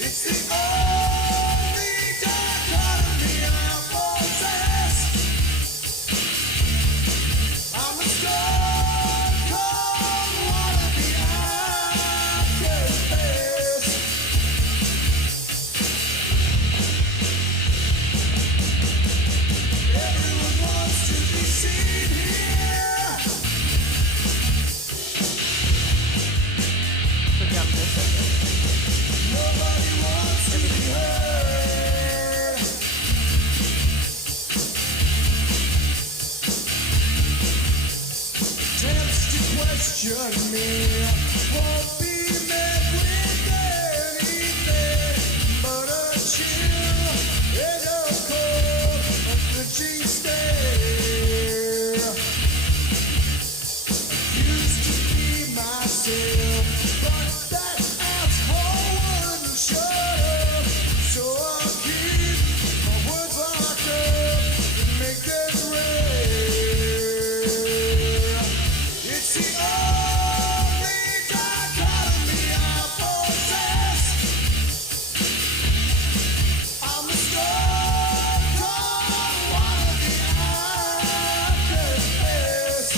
It's the only dichotomy I possess. I'm a stone cold wannabe, I confess. Everyone wants to be seen here. it. The drums are so good. Nobody wants to be heard. Attempts to question me won't be met with anything but a chill and a cold, flinching stare. Used to be myself, but that asshole wouldn't shut up. So I'll keep my words locked up and make them rare. It's the only dichotomy I possess. I'm a stone cold wannabe, I confess.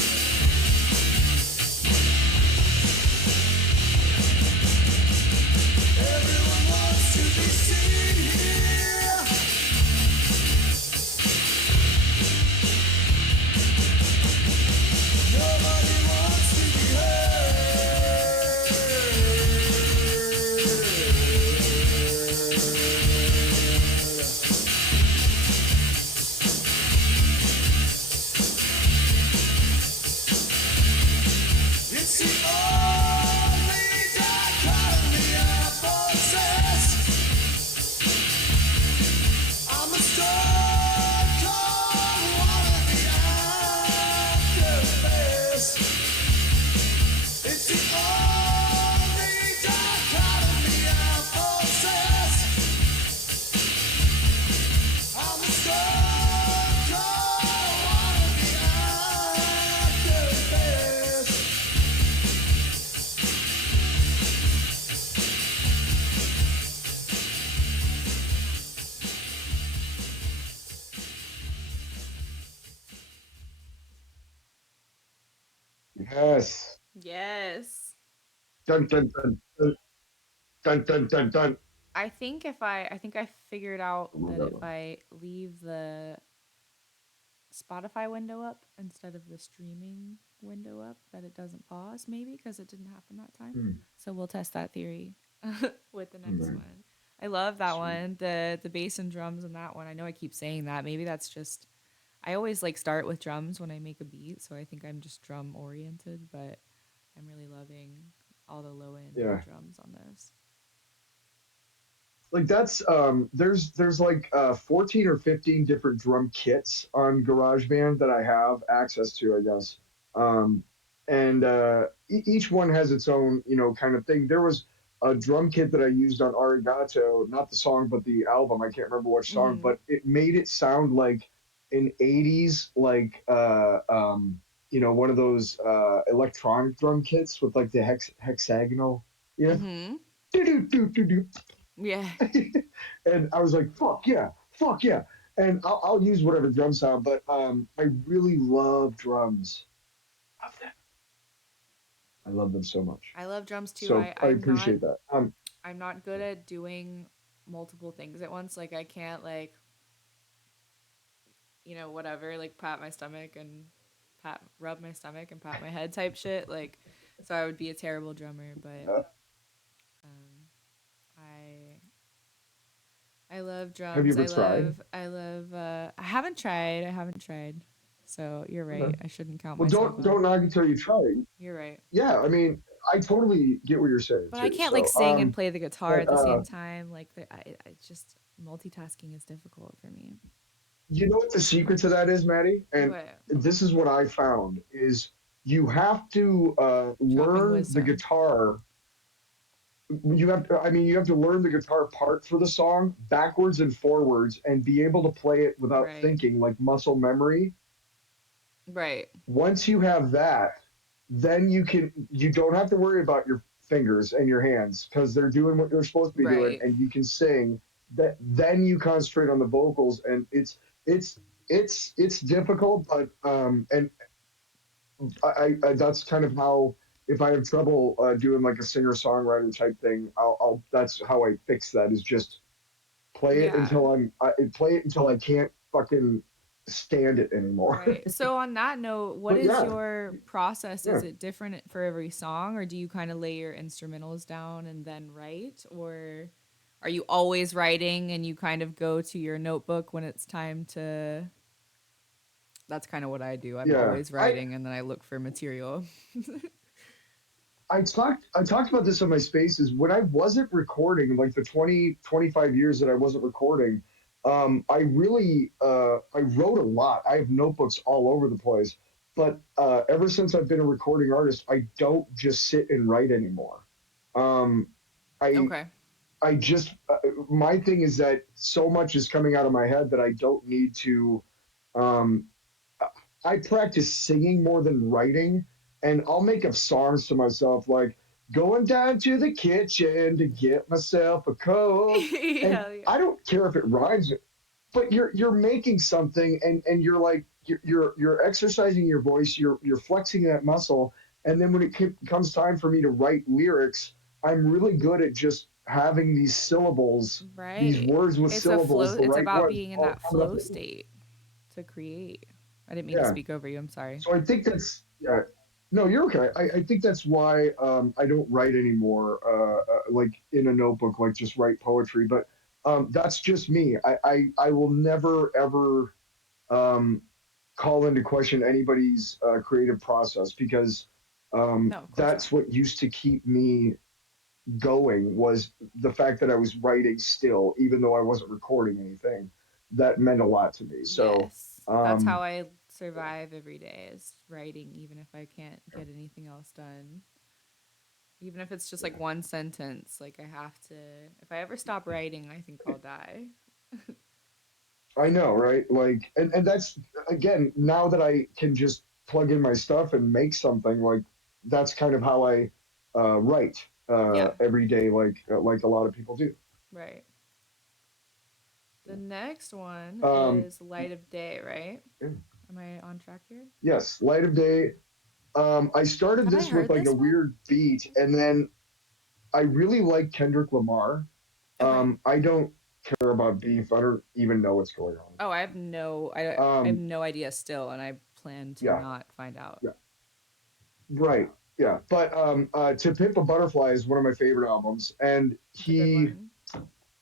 Everyone wants to be seen here. Nobody wants to be heard. It's the only dichotomy I possess. I'm a stone cold wannabe, I confess. It's the only dichotomy I possess. I'm a stone cold wannabe, I confess. Yes. Yes. Dun dun dun dun dun dun dun dun. I think I figured out I love that that if one. I leave the Spotify window up instead of the streaming window up, that it doesn't pause, maybe because it didn't happen that time. Hmm. So we'll test that theory with the next Right. one. I love that Sweet. one. The bass and drums in that one. I know I keep saying that. Maybe that's just I always like start with drums when I make a beat, so I think I'm just drum oriented, but I'm really loving all the low end Yeah. drums on this. Like that's there's like 14 or 15 different drum kits on GarageBand that I have access to, I guess. Um and each one has its own, kind of thing. There was a drum kit that I used on Arigato, not the song but the album. I can't remember which song, Mm-hmm. but it made it sound like an 80s, like one of those electronic drum kits with like the hexagonal, you know. Mm-hmm. Do do do do do. Yeah. And I was like, fuck yeah. And I'll use whatever drum sound, but I really love drums. Love them. I love them so much. I love drums too. So I appreciate that. I'm not good at doing multiple things at once. Like I can't like whatever, like pat my stomach and rub my stomach and pat my head type shit. Like so I would be a terrible drummer, but uh, um I love have you drums. ever tried? I haven't tried. I haven't tried. So you're right. Okay. I shouldn't count Well, myself don't out. knock until you try. You're right. Yeah, I mean, I totally get what you're saying But I too. can't like So sing and play the guitar but at the same time. Like I just multitasking is difficult for me. you know what the secret to that is, Maddie? And What? this is what I found is you have to Dropping learn the wisdom. guitar. You have to learn the guitar part for the song backwards and forwards and be able to play it without Right. thinking, like muscle memory. Right. Once you have that, then you don't have to worry about your fingers and your hands because they're doing what they're supposed to be doing, Right. and you can sing. That then you concentrate on the vocals, and it's difficult, but and I that's kind of how, if I have trouble doing like a singer songwriter type thing, I'll that's how I fix that, is just Yeah. play it until I can't fucking stand it anymore. Right. So on that note, what But is yeah, your process? yeah. Is it different for every song, or do you kind of lay your instrumentals down and then write, or are you always writing and you kind of go to your notebook when it's time to? That's kind of what I do. I'm Yeah, always writing and then I look for material. I talked about this on my spaces when I wasn't recording, like the 20 25 years that I wasn't recording. I wrote a lot. I have notebooks all over the place. But ever since I've been a recording artist, I don't just sit and write anymore. Um, I Okay. I just my thing is that so much is coming out of my head that I don't need to. Um, I practice singing more than writing, and I'll make up songs to myself like going down to the kitchen to get myself a Coke. And Yeah, yeah. I don't care if it rhymes, but you're making something, and you're like you're exercising your voice, you're flexing that muscle, and then when it comes time for me to write lyrics, I'm really good at just having these syllables, these Right. words with It's a syllables, flow. the It's right about ones. being in All that coming up flow with- state to create. I didn't mean to Yeah. speak over you. I'm sorry. So I think that's yeah. No, you're okay. I think that's why I don't write anymore, like in a notebook, like just write poetry. But that's just me. I will never ever um, call into question anybody's creative process because No, of course not. that's what used to keep me going, was the fact that I was writing still, even though I wasn't recording anything. That meant a lot to me. So Yes. That's how um, I survive every day is writing, even if I can't get anything else done. Even if it's just like one sentence, like I have to, if I ever stop writing, I think I'll die. I know, right? Like, and that's again, now that I can just plug in my stuff and make something, like that's kind of how I write Yeah, every day, like a lot of people do. right. The next one Um, is Light of Day, right? yeah. Am I on track here? Yes, Light of Day. I started Have I this with heard like a this one? weird beat, and then I really like Kendrick Lamar. Okay. I don't care about beef. I don't even know what's going Oh, I have on. no idea still, and I plan to Yeah, not find out. yeah, right, yeah. But To Pimp a Butterfly is one of my favorite albums, and It's a good one.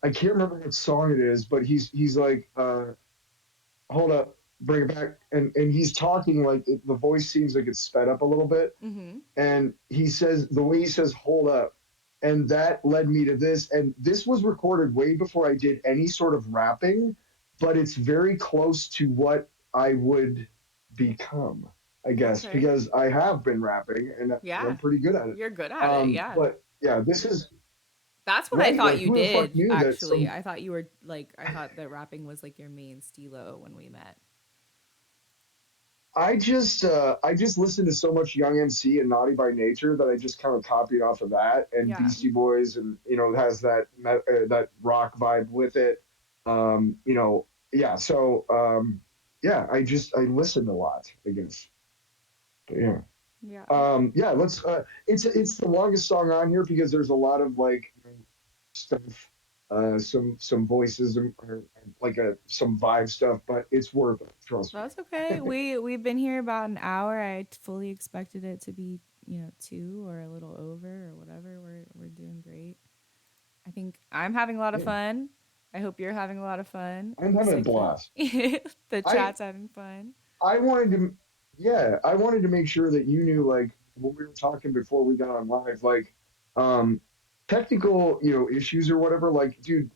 I can't remember what song it is, but he's like, hold up. bring it back, and he's talking like the voice seems like it's sped up a little bit, Mm-hmm. and he says the way he says "hold up," and that led me to this, and this was recorded way before I did any sort of rapping, but it's very close to what I would become, I guess, Okay. because I have been rapping and Yeah. I'm pretty good at it. You're good at it. Yeah. But yeah, this is That's what I right. thought Like you who the fuck did, knew that actually. some I thought you were like, I thought that rapping was like your main stilo when we met. I just listened to so much Young MC and Naughty by Nature that I just kind of copied off of that and Yeah. Beastie Boys, and you know, it has that rock vibe with it. You know, yeah. So yeah, I listened a lot, I guess. But yeah. Yeah. Yeah, let's it's the longest song on here because there's a lot of like stuff, some voices or like some vibe stuff, but it's worth it, trust me. That's okay. We've been here about an hour. I fully expected it to be, 2 or a little over or whatever. We're doing great. I think I'm having a lot of Yeah, fun. I hope you're having a lot of fun. I'm Looks having a like blast. the I chat's having fun. I wanted to yeah, I wanted to make sure that you knew like when we were talking before we got on live, like um technical, you know, issues or whatever, like dude,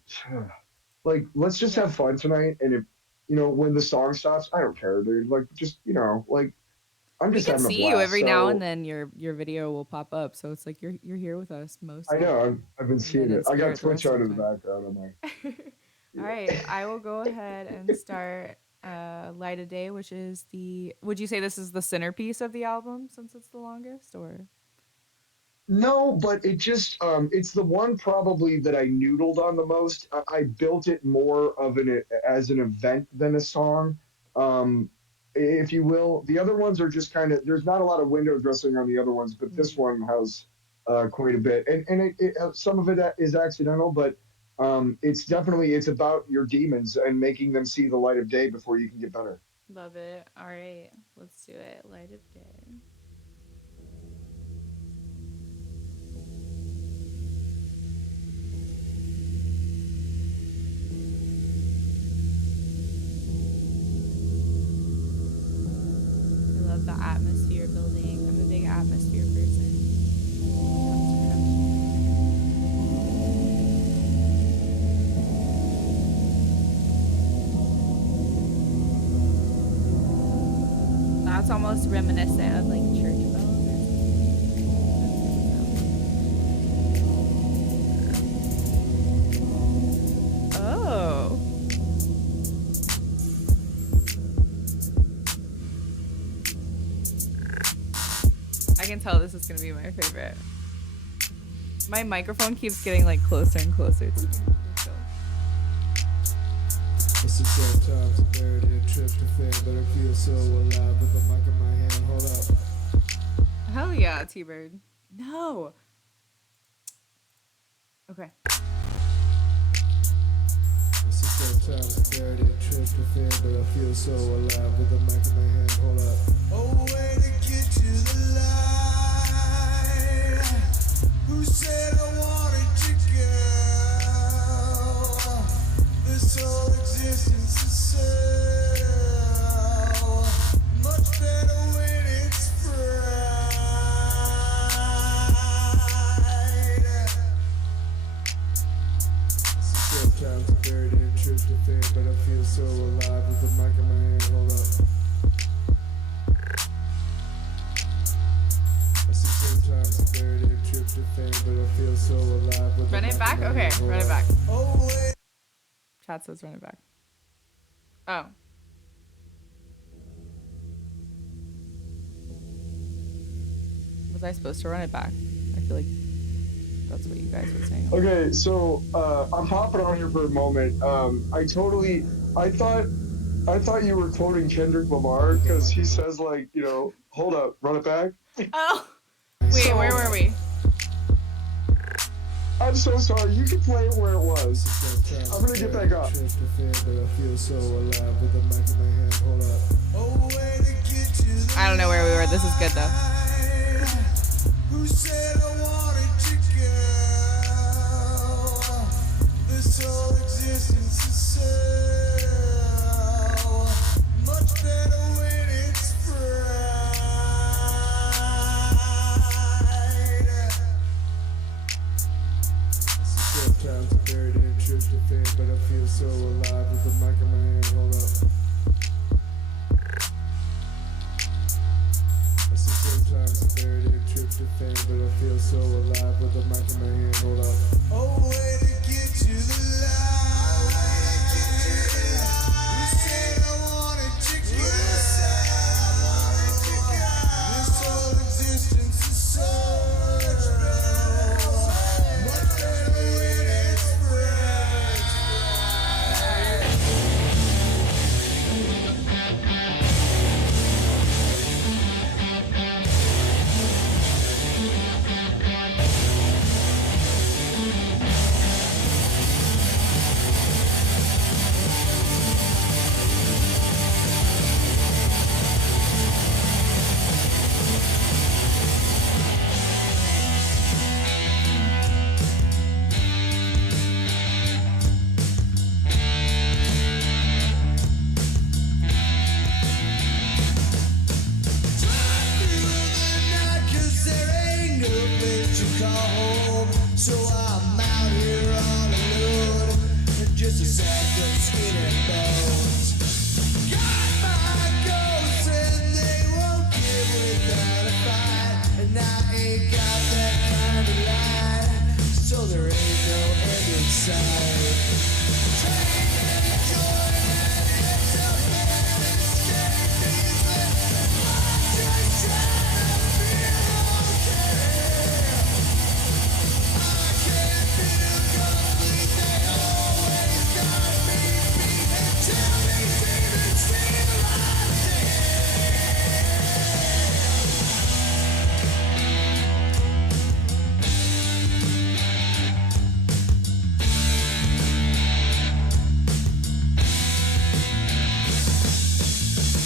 like let's just Yeah. have fun tonight, and if you know when the song stops, I don't care, dude. Like just, you know, like I'm We just can having a see you blast. every now and So then. Your video will pop up, so it's like you're here with us I mostly, know I've been and then seeing in it. I got spirit the Twitch rest of on the in the time. background. I'm like, All yeah. right, I will go ahead and start Light of Day, which is would you say this is the centerpiece of the album since it's the longest, or? No, but it just it's the one probably that I noodled on the most. I built it more of an as an event than a song, um, if you will. The other ones are just kind of there's not a lot of window dressing on the other ones, but this Mm. one has quite a bit, and some of it is accidental, but it's definitely it's about your demons and making them see the light of day before you can get better. Love it. All right, let's do it. Light of Day. I love the atmosphere building. I'm a big atmosphere person when it comes to production. That's almost reminiscent of like church bells or something. Oh. I can tell this is gonna be my favorite. My microphone keeps getting like closer and closer to me. So. It's the same time to bury a trip to fame, but I feel so alive with the mic in my hand. Hold up. Hell yeah, T-Bird. No. Okay. It's the same time to bury a trip to fame, but I feel so alive with the mic in my hand. Hold up. Oh, way to get to the light. Who said I wanted to go? This whole existence is so much better when it's fried. Sometimes I'm buried in trips to fame, but I feel so alive with the mic in my hand. Hold up. Sometimes I'm buried in trips to fame, but I feel so alive with the Run mic it in back? my Okay, hand. Hold run it up. back. Oh, wait. Chat says run it back. Oh. Was I supposed to run it back? I feel like that's what you guys were saying. Okay, so I'm hopping on here for a moment. I thought you were quoting Kendrick Lamar because he says like, you know, hold up, run it back. Oh. Wait, So where were we? I'm so sorry. You can play it where it was. Sometimes I'm gonna get back up. trips to fame, but I feel so alive with the mic in my hand. Hold up. Oh, way to get to the I don't know where we were. This is good though. light. Who said I wanted to go? This whole existence is so much to call home. So I'm out here all alone, just a sack of skin and bones. Got my ghosts and they won't give without a fight, and I ain't got that kind of light, so there ain't no end in sight. Train and joy and it's a bad escape easy. I'm just trying to feel okay. I can't feel complete, they always got me beat until these demons see the light of day.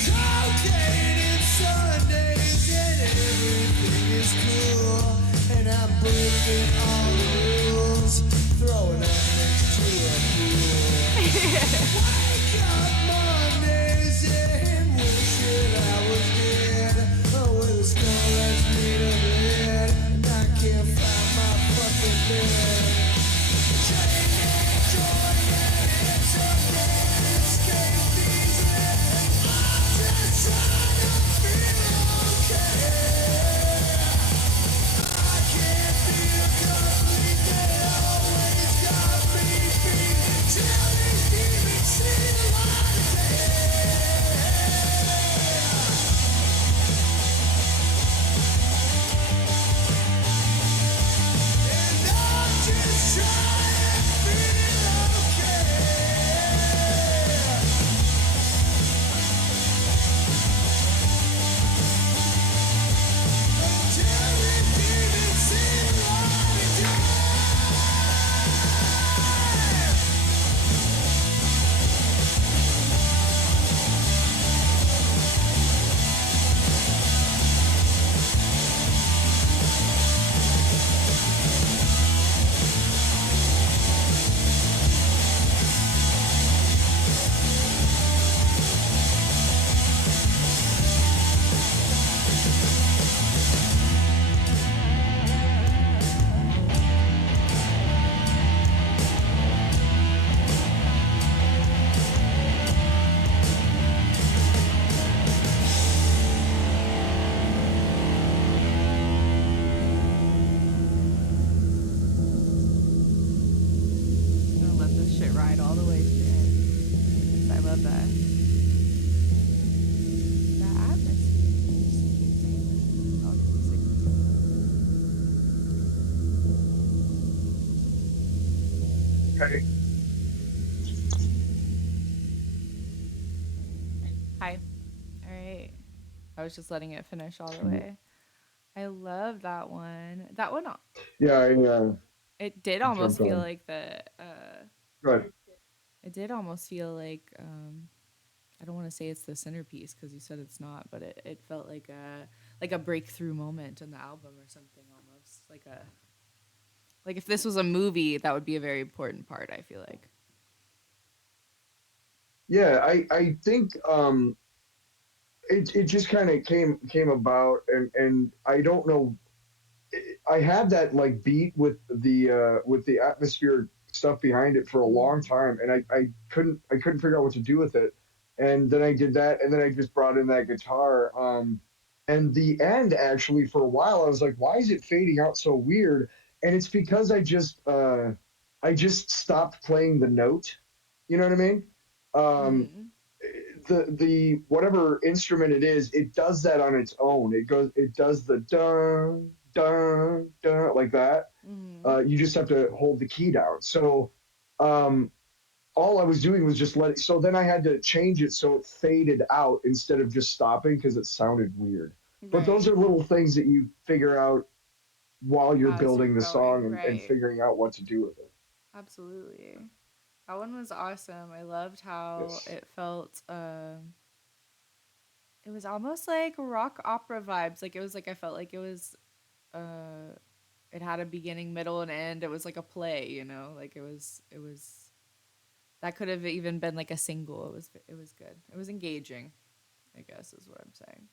Cocaine and Sundays and everything is cool, and I'm breaking all the rules, throwing up next to a pool. Wake up Mondays and wishing I was dead, with a skull that's made of lead, and I can't find my fucking bed. Chain and joy and it's a bad escape easy. I'm just trying to feel okay. I can't feel complete, they always got me beat till these demons see the light of day. And I'm just trying to feel okay. Until these demons see the light of day. I'm gonna let this shit ride all the way to the end. I love that. The atmosphere. Just keep saying that. I'll keep singing. Okay. Hi. All right. I was just letting it finish all the way. I love that one. That one, Yeah, I it did jumped almost feel on. like the. Go ahead. It did almost feel like. I don't want to say it's the centerpiece because you said it's not, but it felt like a breakthrough moment in the album or something almost like if this was a movie that would be a very important part. I feel like. Yeah, I think it just kind of came about, and I don't know. I had that like beat with the atmospheric stuff behind it for a long time, and I couldn't figure out what to do with it. And then I did that, and then I just brought in that guitar. And the end actually for a while I was like, why is it fading out so weird? And it's because I just stopped playing the note. You know what I mean? Um, Mm. the whatever instrument it is, it does that on its own. It does the dun dun dun like that. Mm. You just have to hold the key down. So um, all I was doing was just letting. So then I had to change it so it faded out instead of just stopping because it sounded weird. But those Right. are little things that you figure out while you're As you're building the going, song and right. figuring out what to do with it. Absolutely. That one was awesome. I loved how Yes. it felt. It was almost like rock opera vibes. Like it was like I felt like it was. Uh, it had a beginning, middle, and end. It was like a play, you know. Like it was. It was. That could have even been like a single. It was. It was good. It was engaging. I guess is what I'm saying.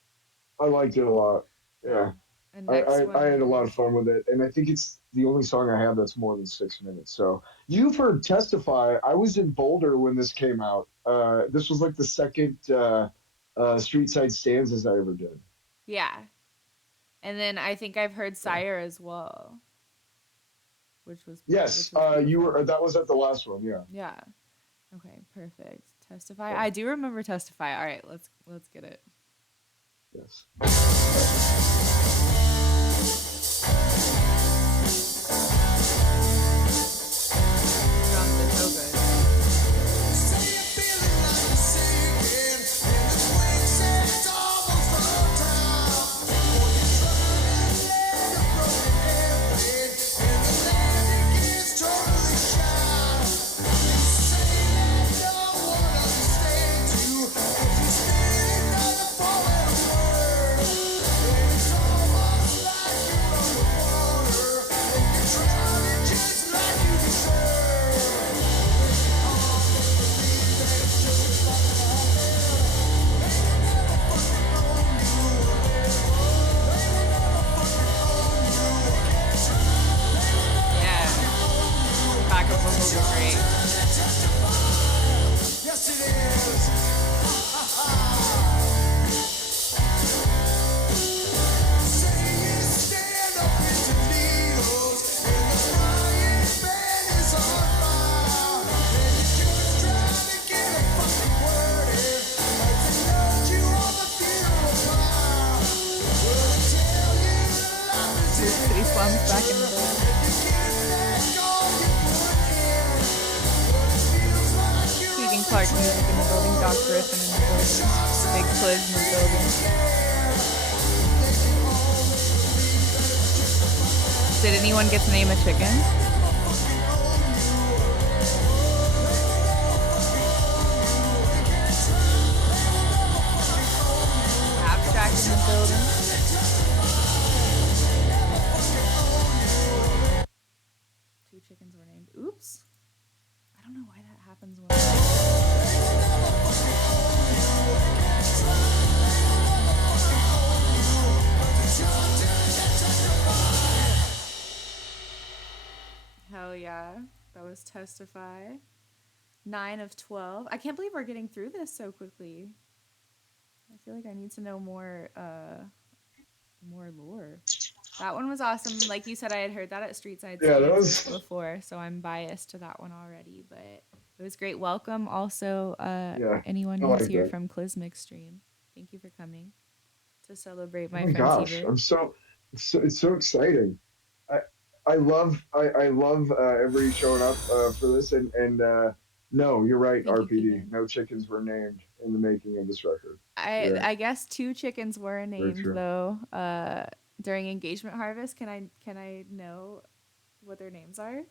I liked it a lot. Yeah. Yeah. And I, next I one had a lot of is fun with it, and I think it's the only song I have that's more than 6 minutes. So you've heard "Testify." I was in Boulder when this came out. This was like the second Street Side Stanzas I ever did. yeah. And then I think I've heard Yeah. Sire as well, which Yes, was you beautiful. were. That was at the last one. Yeah. Yeah. Okay, perfect. Testify. Yeah. I do remember Testify. All right, let's get it. Yes. Drums are so good. Say you're feeling like you're sinking, and the quicksands almost on top. Or you're trying to land a broken airplane, and the landing gear's totally shot. You say that no one understands you, if you spit another four-letter word, and it's almost like you're underwater, and you're drowning just like you deserve. Yeah. Backup vocals are great. Yes, it is. Say you stand up into needles, and the frying pan is on fire, and you're just trying to get a fucking word in, as they load you on the funeral pyre. Well, they tell you life is in City Slums back in the building. you get back all you put in, but it feels like you're Keegan Clark music in the building. Doc Griffin in the building. Big Cliv in the building. Did anyone get to name a chicken? Abstract in the building. Two chickens were named. Oops. I don't know why that happens when. Hell yeah. That was Testify. 9 of 12. I can't believe we're getting through this so quickly. I feel like I need to know more lore. That one was awesome. Like you said, I had heard that at Street Side Yeah, that Stances was. before, so I'm biased to that one already. But it was great. Welcome also Yeah, anyone I who's like here that. from Clismic Stream. Thank you for coming to celebrate Oh my my friend gosh, T-Bird. it's so exciting. I I love everybody showing up for this, and no, you're right, Thank you, RPD. Keegan. No chickens were named in the making of this record. Yeah, I guess 2 chickens were very named true. though during engagement harvest. Can I know what their names are?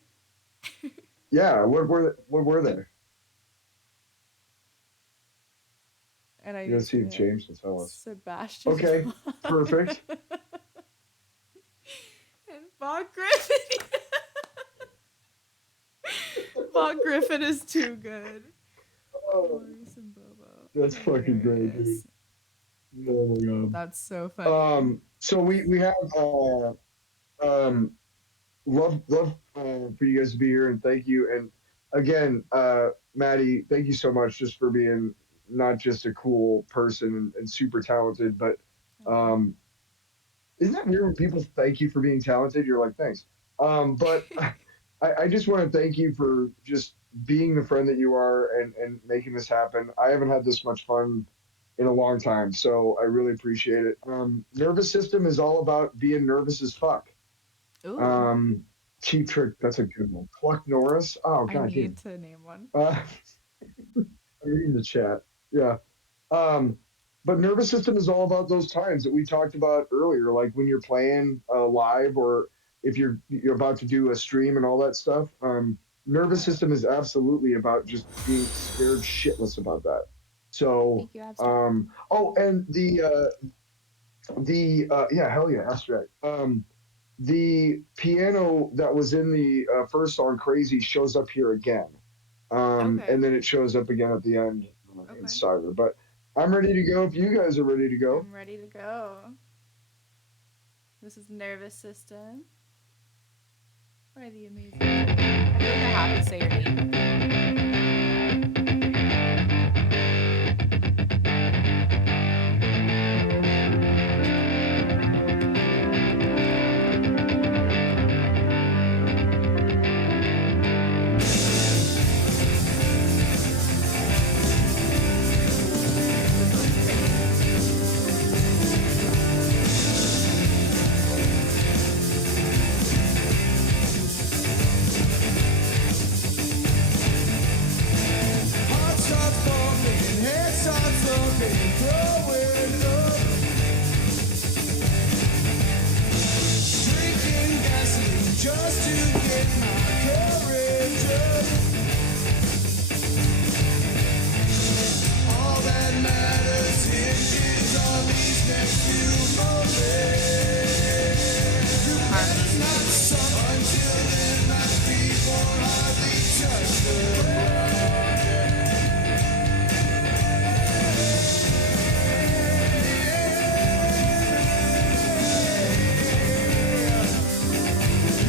Yeah, what were they? And I You gotta need see to if know. James will tell us. Sebastian Okay, Bach perfect. and Bach Griffin. Bach Griffin is too good. Oh, Maurice and Bobo. that's fucking great, dude. Hilarious. Oh my god. That's so funny. So we have um love for you guys to be here, and thank you. And again, Maddie, thank you so much just for being not just a cool person and super talented, but Oh. um isn't that weird when people thank you for being talented? You're like, thanks. But I just want to thank you for just being the friend that you are and making this happen. I haven't had this much fun in a long time, so I really appreciate it. Nervous System is all about being nervous as fuck. Ooh, Um, Cheap Trick, that's a good one. Cluck Norris. Oh I god damn. need to name one. I'm reading the chat. Yeah. Um, but nervous system is all about those times that we talked about earlier, like when you're playing live or if you're about to do a stream and all that stuff. Nervous system is absolutely about just being scared shitless about that. So, Thank you, Abstract. oh, and the yeah, hell yeah, abstract. The piano that was in the first song, Crazy, shows up here again. Okay. And then it shows up again at the end in Okay. Cider. But I'm ready to go if you guys are ready to go. I'm ready to go. This is Nervous System by the amazing. I feel like I have to say your name. Heart starts pumping, head starts thumping, throwing up. Drinking gasoline just to get my courage up. All that matters hinges on these next few moments. Harmony. Not some until then, my feet won't hardly touch the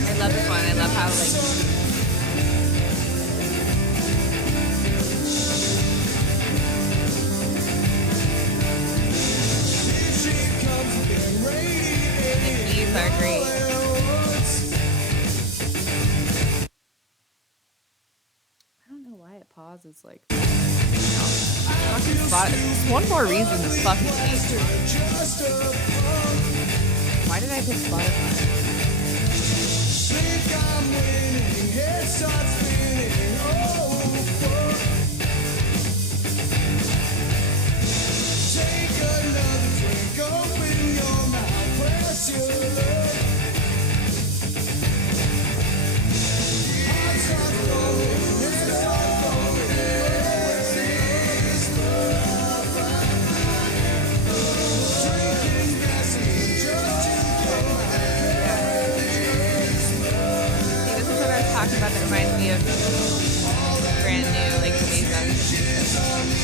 I love this one. I love how like the keys are great. I don't know why it pauses like. Fucking Spotify. One more reason to fucking hate. Why did I pick Spotify? See, this is what I was talking about that reminds me of brand new, like Mason.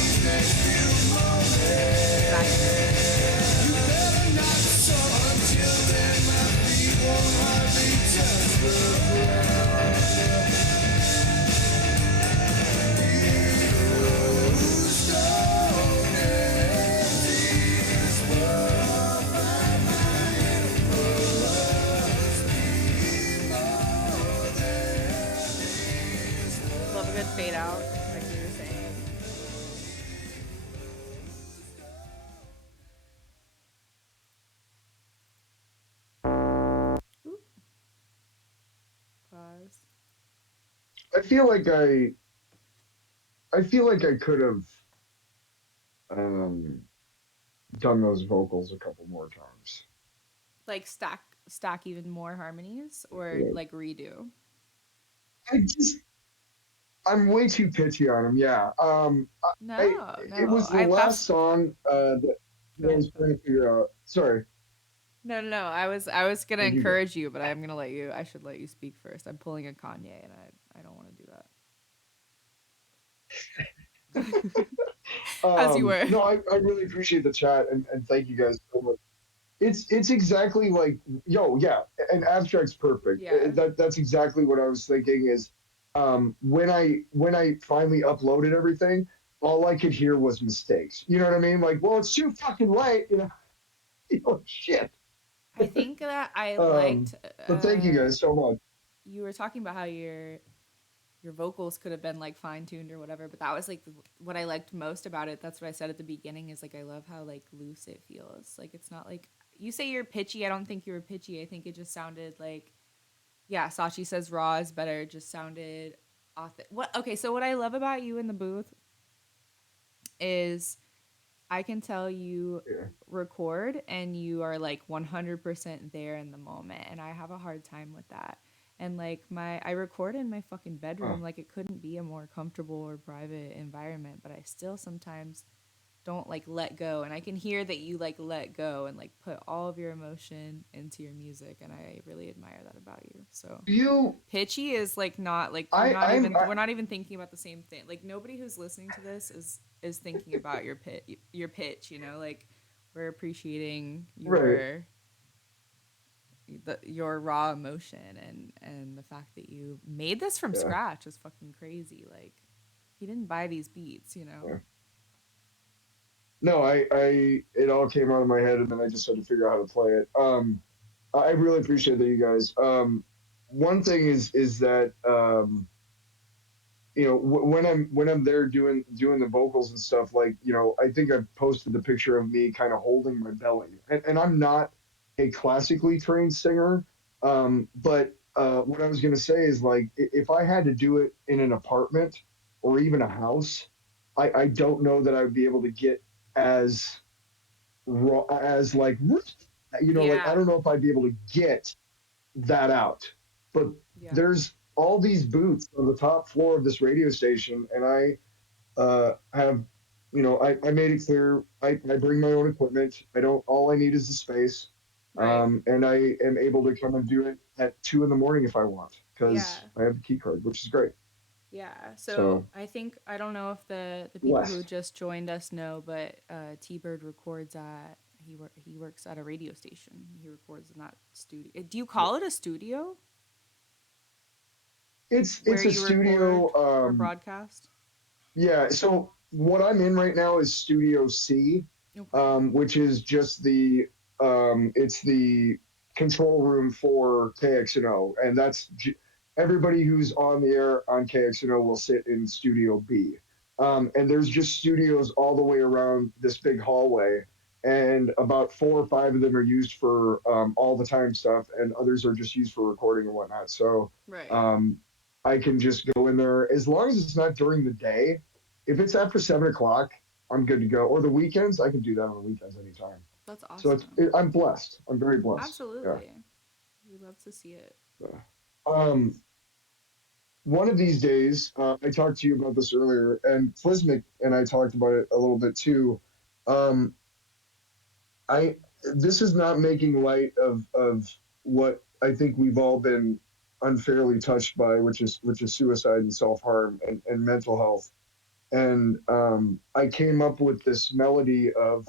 Love a good fade out, like you were saying. Oop. Pause. I feel like I could have um, done those vocals a couple more times. Like stack even more harmonies or Yeah. like redo. I'm way too pitchy on them. Yeah. No, It was the last song that Go I was ahead. trying to figure out. Sorry. No. I was gonna You go. encourage you, but I'm gonna let you. I should let you speak first. I'm pulling a Kanye, and I don't want to do that. As you were. No, I really appreciate the chat and thank you guys so much. It's exactly like yeah, and abstract's perfect. Yeah. That's exactly what I was thinking is when I finally uploaded everything, all I could hear was mistakes. You know what I mean? Like, well, it's too fucking late, you know. Shit. I think that I Um, liked. But thank you guys so much. You were talking about how your vocals could have been like fine tuned or whatever, but that was like what I liked most about it. That's what I said at the beginning is like I love how like loose it feels. Like it's not like you say you're pitchy. I don't think you were pitchy. I think it just sounded like yeah. Sachi says raw is better. It just sounded what? Okay, so what I love about you in the booth is I can tell you Yeah. record and you are like 100% there in the moment, and I have a hard time with that. And like I record in my fucking bedroom, Huh. like it couldn't be a more comfortable or private environment, but I still sometimes don't like let go, and I can hear that you like let go and like put all of your emotion into your music, and I really admire that about you. So You pitchy is like not like we're not even thinking about the same thing. Like nobody who's listening to this is thinking about your pitch, you know, like we're appreciating your Right. your raw emotion and the fact that you made this from Yeah. scratch is fucking crazy. Like, he didn't buy these beats, you know. Yeah. No, it all came out of my head, and then I just had to figure out how to play it. I really appreciate that, you guys. One thing is that when I'm there doing the vocals and stuff, like, I think I've posted the picture of me kind of holding my belly, and I'm not a classically trained singer, but what I was gonna say is, like, if I had to do it in an apartment or even a house, I don't know that I would be able to get as raw as, like, like, I Yeah. don't know if I'd be able to get that out. But Yeah. there's all these booths on the top floor of this radio station, and I have, I made it clear I bring my own equipment. I don't. All I need is the space, Right. and I am able to come and do it at 2 in the morning if I want, Yeah. because I have the key card, which is great. Yeah. So So I think I don't know if the people who blessed. just joined us know, but T Bird records at he works at a radio station. He records in that studio. Do you call it a studio where It's a you record studio. or broadcast? Yeah. So what I'm in right now is Studio C, Okay. which is just it's the control room for KXNO, and everybody who's on the air on KXNO will sit in Studio B. And there's just studios all the way around this big hallway, and about 4 or 5 of them are used for all the time stuff, and others are just used for recording and whatnot. So Right. um, I can just go in there as long as it's not during the day. If it's after 7 o'clock, I'm good to go. Or the weekends, I can do that on the weekends anytime. That's So awesome. I'm blessed. I'm very blessed. Yeah. Absolutely. We love to see it. Yeah. Um, one of these days, I talked to you about this earlier, and Flismic and I talked about it a little bit too. Um, I This is not making light of what I think we've all been unfairly touched by, which is suicide and self harm and mental health. And I came up with this melody of,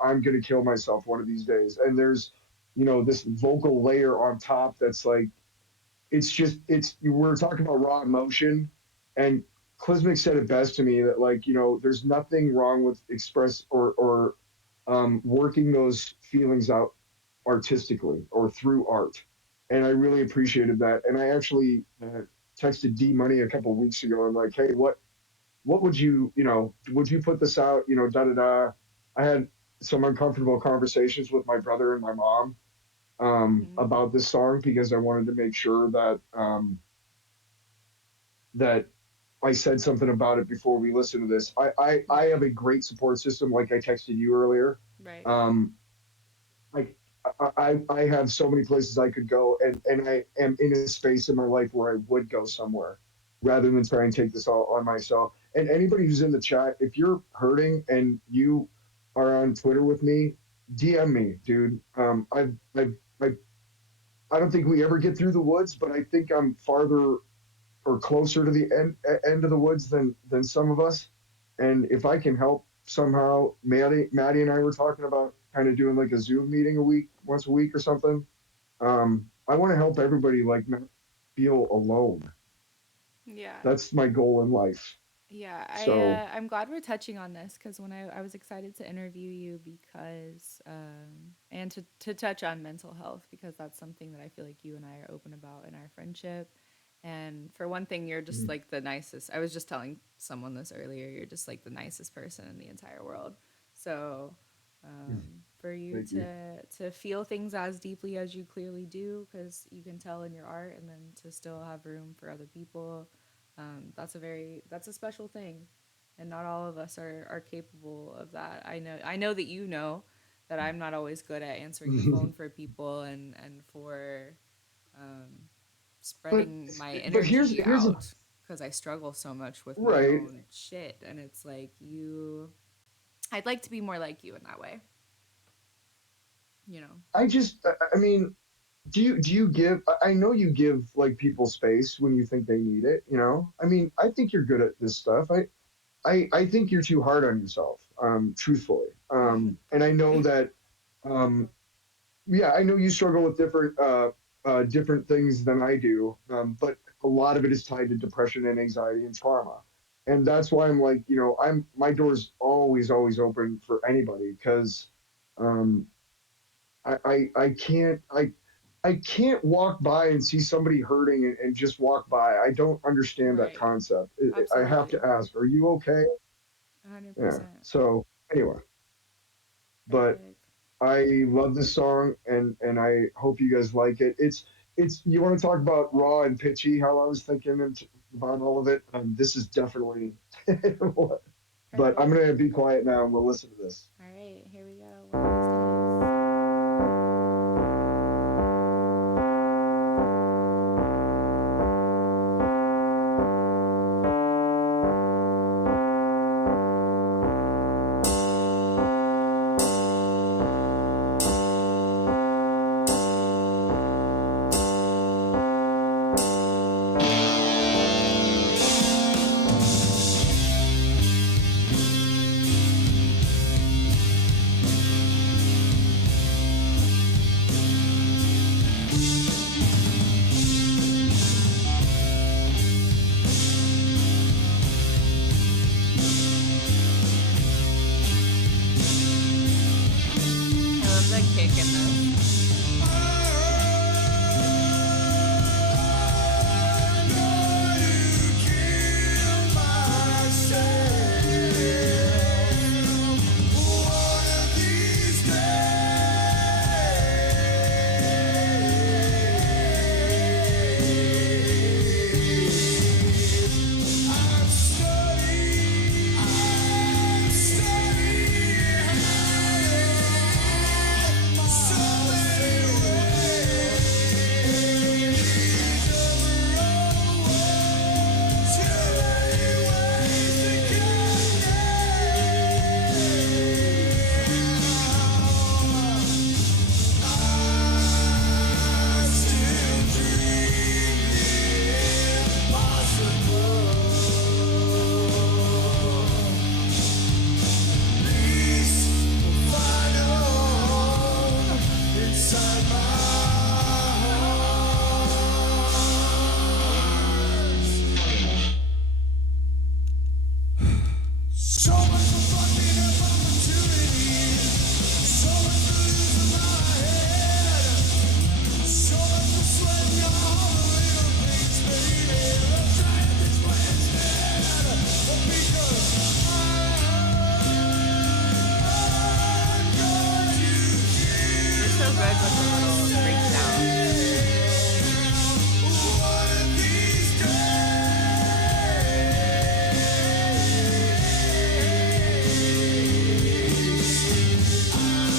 I'm gonna kill myself one of these days. And there's, this vocal layer on top that's like, we're talking about raw emotion, and Klismic said it best to me that, like, there's nothing wrong with express or working those feelings out artistically or through art. And I really appreciated that. And I actually texted D Money a couple of weeks ago. I'm like, hey, what would you put this out, da da da. I had some uncomfortable conversations with my brother and my mom Hmm. about this song, because I wanted to make sure that I said something about it before we listen to this. I Right. have a great support system, like I texted you earlier. Right. Um, like I have so many places I could go, and I am in a space in my life where I would go somewhere rather than try and take this all on myself. And anybody who's in the chat, if you're hurting and you are on Twitter with me, DM me, dude. I I don't think we ever get through the woods, but I think I'm farther or closer to the end of the woods than some of us. And if I can help somehow, Maddie and I were talking about kind of doing like a Zoom meeting once a week or something. I want to help everybody, like, not feel alone. Yeah. That's my goal in life. Yeah, So I'm glad we're touching on this because when I was excited to interview you because and to touch on mental health because that's something that I feel like you and I are open about in our friendship. And for one thing, you're just mm, like the nicest. I was just telling someone this earlier. You're just like the nicest person in the entire world. So mm, for you thank you. to feel things as deeply as you clearly do, because you can tell in your art, and then to still have room for other people, that's a special thing, and not all of us are capable of that. I know that you know that I'm not always good at answering the phone for people and for um, but spreading my but energy here's a out because I struggle so much with my right. own shit, and it's like you. I'd like to be more like you in that way, you know. I mean, do you give, I know you give, like, people space when you think they need it, I mean, I think you're good at this stuff. I think you're too hard on yourself, truthfully. And I know Probably. that um yeah, I know you struggle with different things than I do, but a lot of it is tied to depression and anxiety and trauma, and that's why I'm like, I'm my door's always open for anybody because um, I can't I can't walk by and see somebody hurting and just walk by. I don't understand that Right. concept. I have to Absolutely. ask, are you okay? Yeah. 100%. So anyway, but Perfect. I love this song and I hope you guys like it. It's you want to talk about raw and pitchy, how I was thinking about all of it. This is definitely but I'm Perfect. gonna be quiet now and we'll listen to this. All right, here we go. One of these days. I love the kick in this. So much for fucking up opportunities. So much for losing my head. So much for sweating all the little things, baby. I'm trying to explain instead. Because I'm going to They're so good with the little breakdown. one of these days. I'm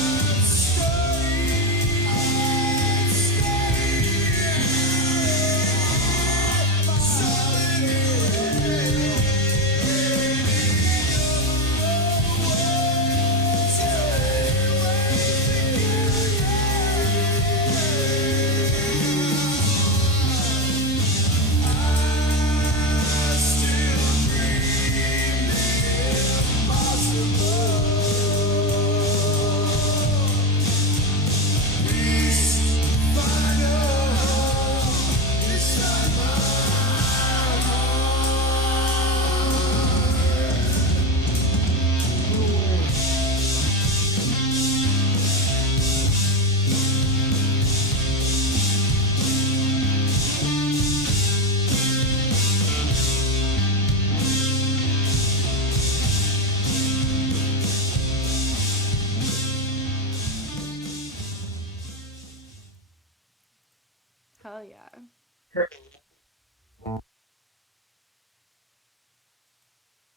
Hell yeah.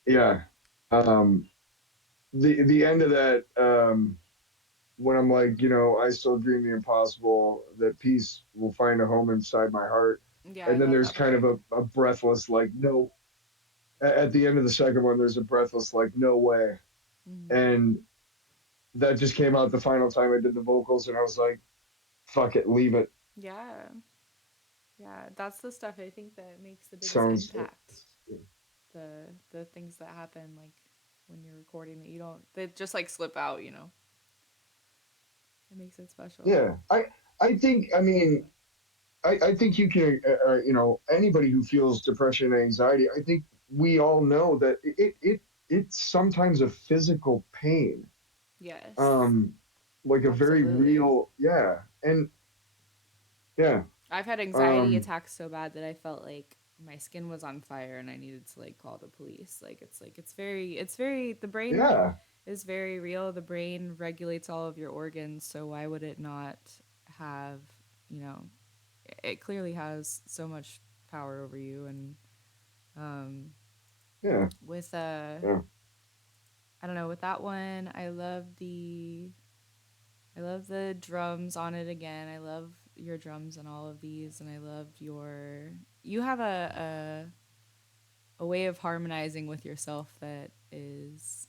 Yeah. Um the end of that when I'm like, I still dream the impossible, that peace will find a home inside my heart. Yeah, I And then love there's that kind of part. a breathless, like, no, at the end of the second one, there's a breathless, like, no way. Hmm. And that just came out the final time I did the vocals, and I was like, fuck it, leave it. Yeah. Yeah, that's the stuff I think that makes the biggest Sounds, impact. The things that happen like when you're recording that you don't they just like slip out. It makes it special. Yeah, I think, I mean, I think you can, you know, anybody who feels depression and anxiety, I think we all know that it's sometimes a physical pain, Yes, um, like a very absolutely. real, yeah, and yeah, I've had anxiety um, attacks so bad that I felt like my skin was on fire and I needed to like call the police. Like it's very the brain yeah, is very real. The brain regulates all of your organs, so why would it not have, you know, it clearly has so much power over you and um yeah, with yeah. I don't know, with that one, I love the drums on it again. I love your drums and all of these, and I loved your. You have a way of harmonizing with yourself that is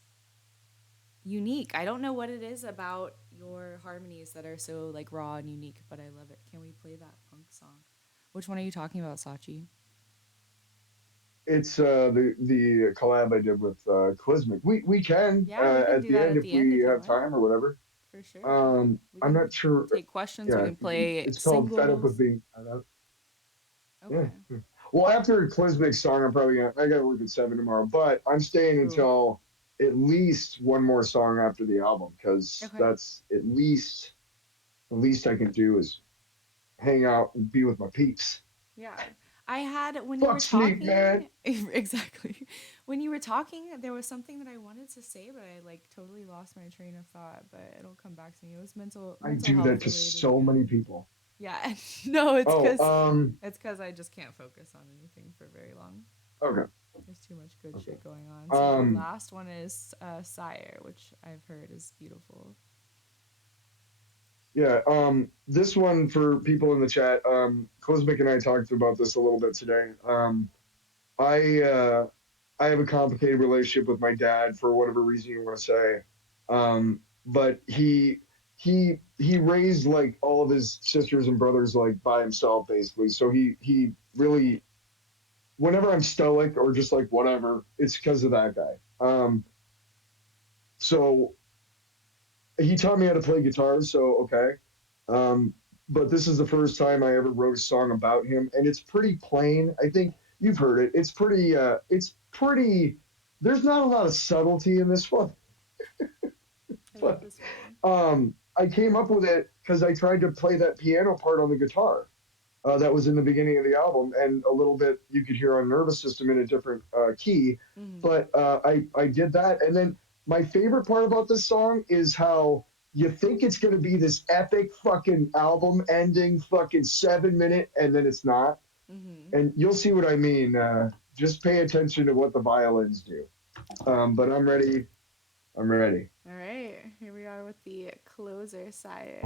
unique. I don't know what it is about your harmonies that are so like raw and unique, but I love it. Can we play that punk song? Which one are you talking about, Sachi? It's the collab I did with Clismic. We can Yeah, we can at do the that end at if the end we if you have want. time or whatever. For sure, yeah. We I'm can not sure. take questions. We Yeah, can play it's called Fed Up with singles. Being. I don't, yeah. Okay. Well, after Clismic's song, I'm probably gonna. I gotta work at 7 tomorrow, but I'm staying Ooh. until at least one more song after the album because Okay. that's the least I can do is hang out and be with my peeps. Yeah. I had when you Fuck were sleep, man. talking exactly. When you were talking, there was something that I wanted to say, but I like totally lost my train of thought, but it'll come back to me. It was I mental do that health to related so many again. people. Yeah. No, Oh, it's cuz I just can't focus on anything for very long. okay, There's too much good okay. shit going on. So the Um, last one is Sire, which I've heard is beautiful. Yeah, this one for people in the chat, Cosmic and I talked about this a little bit today. I I have a complicated relationship with my dad for whatever reason you want to say. But he raised like all of his sisters and brothers like by himself basically. So he really whenever I'm stoic or just like whatever, it's because of that guy. So he taught me how to play guitar, so okay. Um, but this is the first time I ever wrote a song about him, and it's pretty plain. I think you've heard it. It's pretty. There's not a lot of subtlety in this one, I love but this one. I came up with it because I tried to play that piano part on the guitar. That was in the beginning of the album, and a little bit you could hear on Nervous System in a different key. Mhm. But I did that, and then my favorite part about this song is how you think it's going to be this epic fucking album ending, fucking 7 minute, and then it's not. Mhm. And you'll see what I mean. Just pay attention to what the violins do. But I'm ready. I'm ready. All right, here we are with the closer, Sire.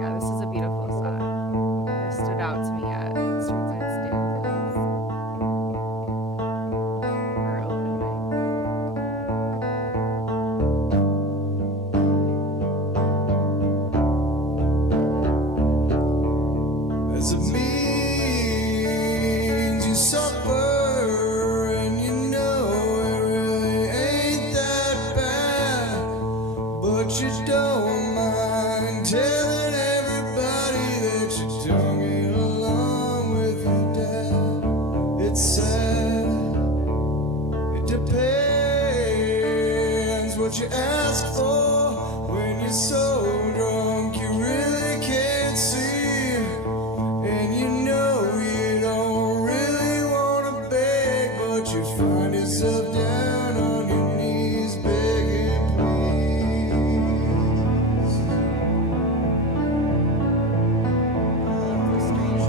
Yeah, this is a beautiful song. It stood out to me at Streetside Stanzas or open As it means you suffer, and you know it really ain't that bad, but you don't mind telling everybody that you don't get along with your dad. It's sad, it depends what you ask for when you're so drunk you really can't see. And you know you don't really wanna beg, but you find yourself down on your knees begging, please. love the strings.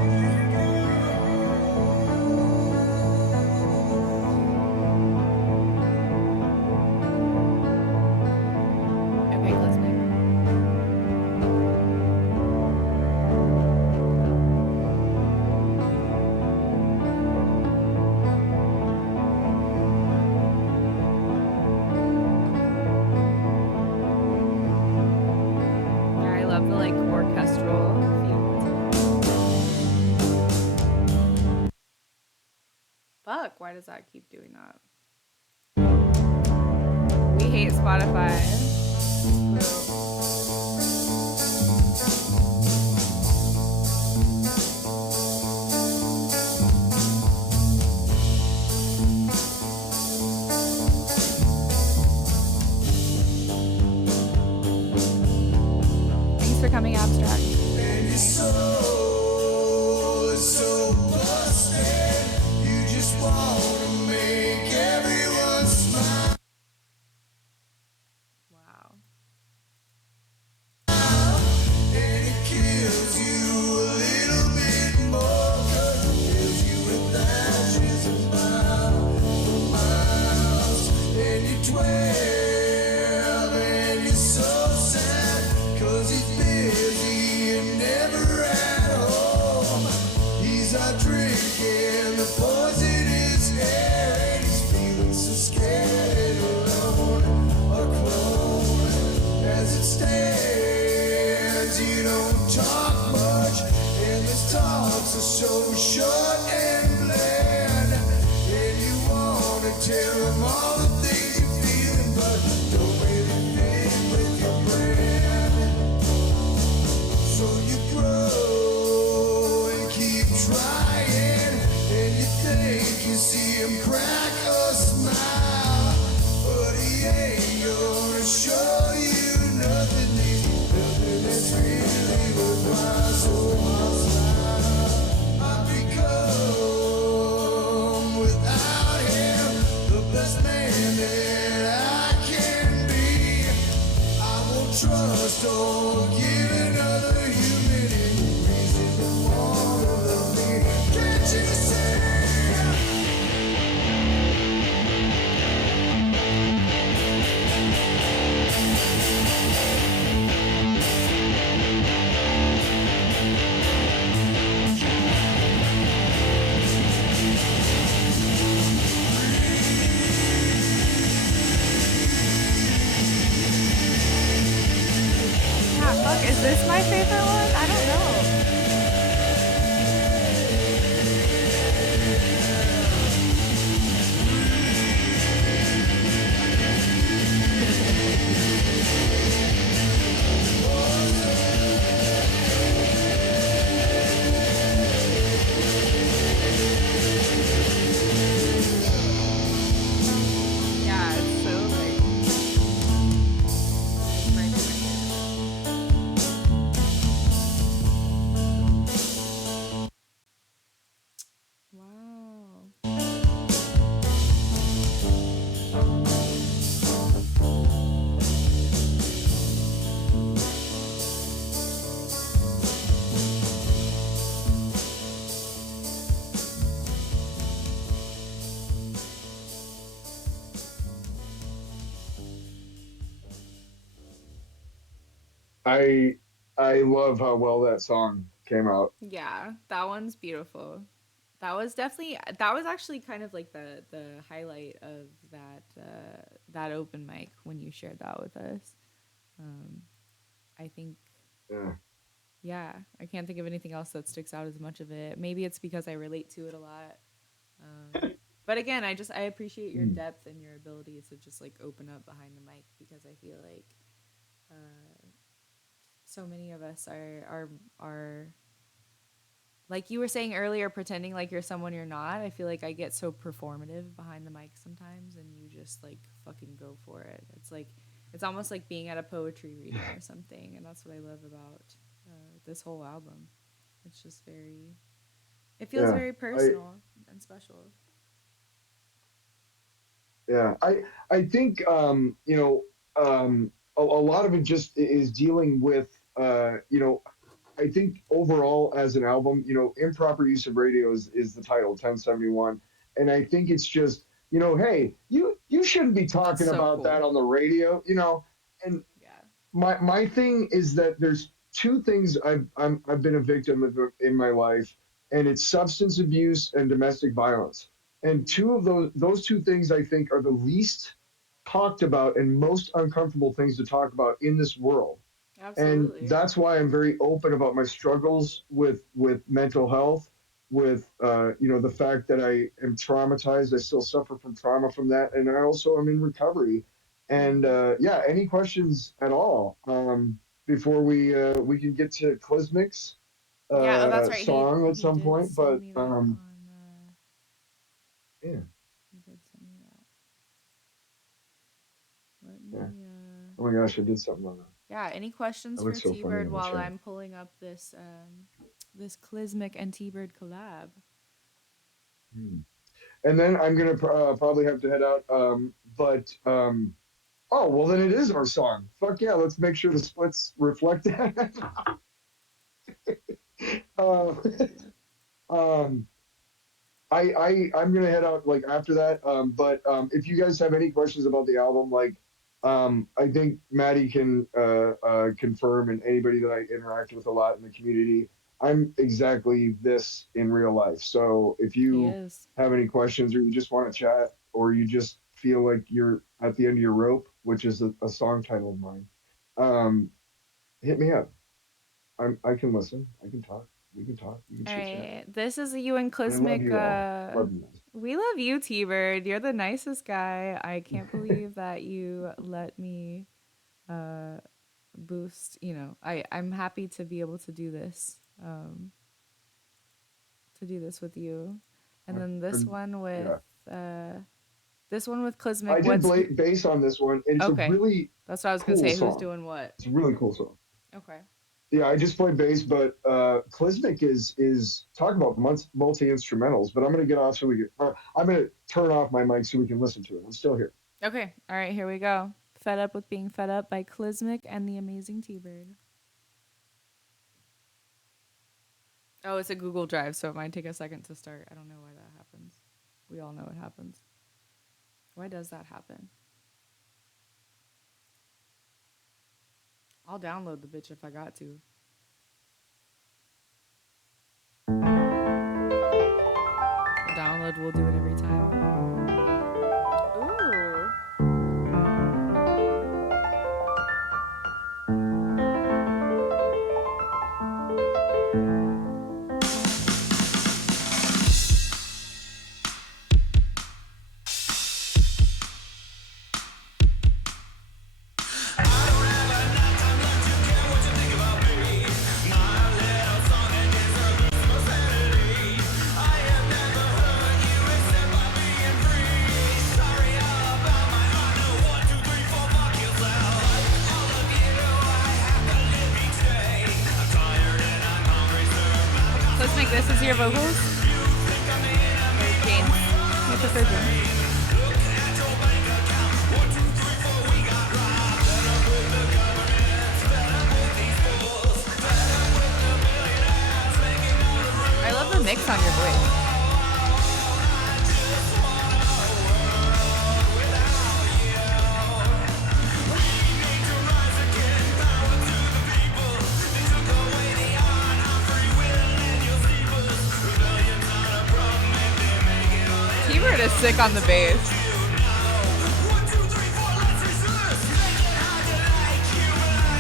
Okay, Cosmic. Yeah, I love the like orchestral feel to it. Fuck, why does that keep doing that? We hate Spotify. Thanks for coming, Abstract. And your soul is so busted. You just wanna make everyone smile. Wow. And it kills you a little bit more. 'Cause it fills you with ashes and miles. And you're 12 and you're so sad. 'Cause he's busy and never at home. He's out drinking the poison in his hair. And he's feeling so scared and alone. A clone as it stands. You don't talk much, and this talks are so short and bland. And you wanna tell him all the things you're feeling, but don't really fit with your brand. So you grow and keep trying, and you think you see him crack a smile, but he ain't gonna show you nothing. Nothing that's really worthwhile. So I've become without him the best man that I can be. I won't trust or give another human any reason to wanna love me. Can't you see? Yeah, fuck, is this my favorite one? I don't know. Yeah, it's so like right in my ear. Wow. I I love how well that song came out. Yeah, that one's beautiful. That was definitely that was actually kind of like the highlight of that open mic when you shared that with us. Um, I think Yeah. yeah, I can't think of anything else that sticks out as much of it. Maybe it's because I relate to it a lot. But again, I appreciate your Mm. depth and your ability to just like open up behind the mic because I feel like so many of us are like you were saying earlier, pretending like you're someone you're not. I feel like I get so performative behind the mic sometimes, and you just like fucking go for it. It's like it's almost like being at a poetry reading or something, and that's what I love about this whole album. It's just very, it feels Yeah. very I personal and special. Yeah, I think a lot of it just is dealing with I think overall as an album, improper use of radio is the title 1071, and I think it's just hey, you shouldn't be That's talking so about that cool. on the radio, and Yeah. my thing is that there's two things I've been a victim of in my life, and it's substance abuse and domestic violence. And Mm, two of those two things I think are the least talked about and most uncomfortable things to talk about in this world. And absolutely. that's why I'm very open about my struggles with mental health, with the fact that I am traumatized. I still suffer from trauma from that, and I also am in recovery. And yeah, any questions at all before we can get to Clismic's Yeah, oh, that's right. song at He some did point. send But me that on. yeah, He did send me that. Let yeah. me. Oh my gosh, I did something on that. Yeah. Any questions That for looks so T funny Bird in the while chat. I'm pulling up this Clismic and T Bird collab? Hmm. And then I'm gonna probably have to head out. But oh well, then it is our song. Fuck yeah, let's make sure the splits reflect that. uh, um, I'm gonna head out like after that. But if you guys have any questions about the album, like I think Maddie can confirm, and anybody that I interact with a lot in the community, I'm exactly this in real life. So if He you is. have any questions, or you just want to chat, or you just feel like you're at the end of your rope, which is a song title of mine, um, hit me up. I can listen. I can talk. We can talk. We can All chit chat. right. This is a you and And I love Clismic. you all. Love you guys. We love you, T Bird. You're the nicest guy. I can't believe that you let me uh boost. I'm happy to be able to do this. To do this with you. And then Yeah. this one with I Clismic. did What's bass on this one, and it's a okay? really That's what I was gonna cool say. Who's song. doing what? It's a really cool song. Okay. Yeah, I just play bass, but Clismic is talk about multi instrumentals. But I'm gonna get off so we can. I'm gonna turn off my mic so we can listen to it. I'm still here. Okay. All right. Here we go. Fed Up with Being Fed Up by Clismic and the Amazing T Bird. Oh, it's a Google Drive, so it might take a second to start. I don't know why that happens. We all know it happens. Why does that happen? I'll download the bitch if I got to. Download will do it every time. Ooh. Let's make this as your vocals. James. I prefer James. I love the mix on your voice. T-Bird is sick on the bass.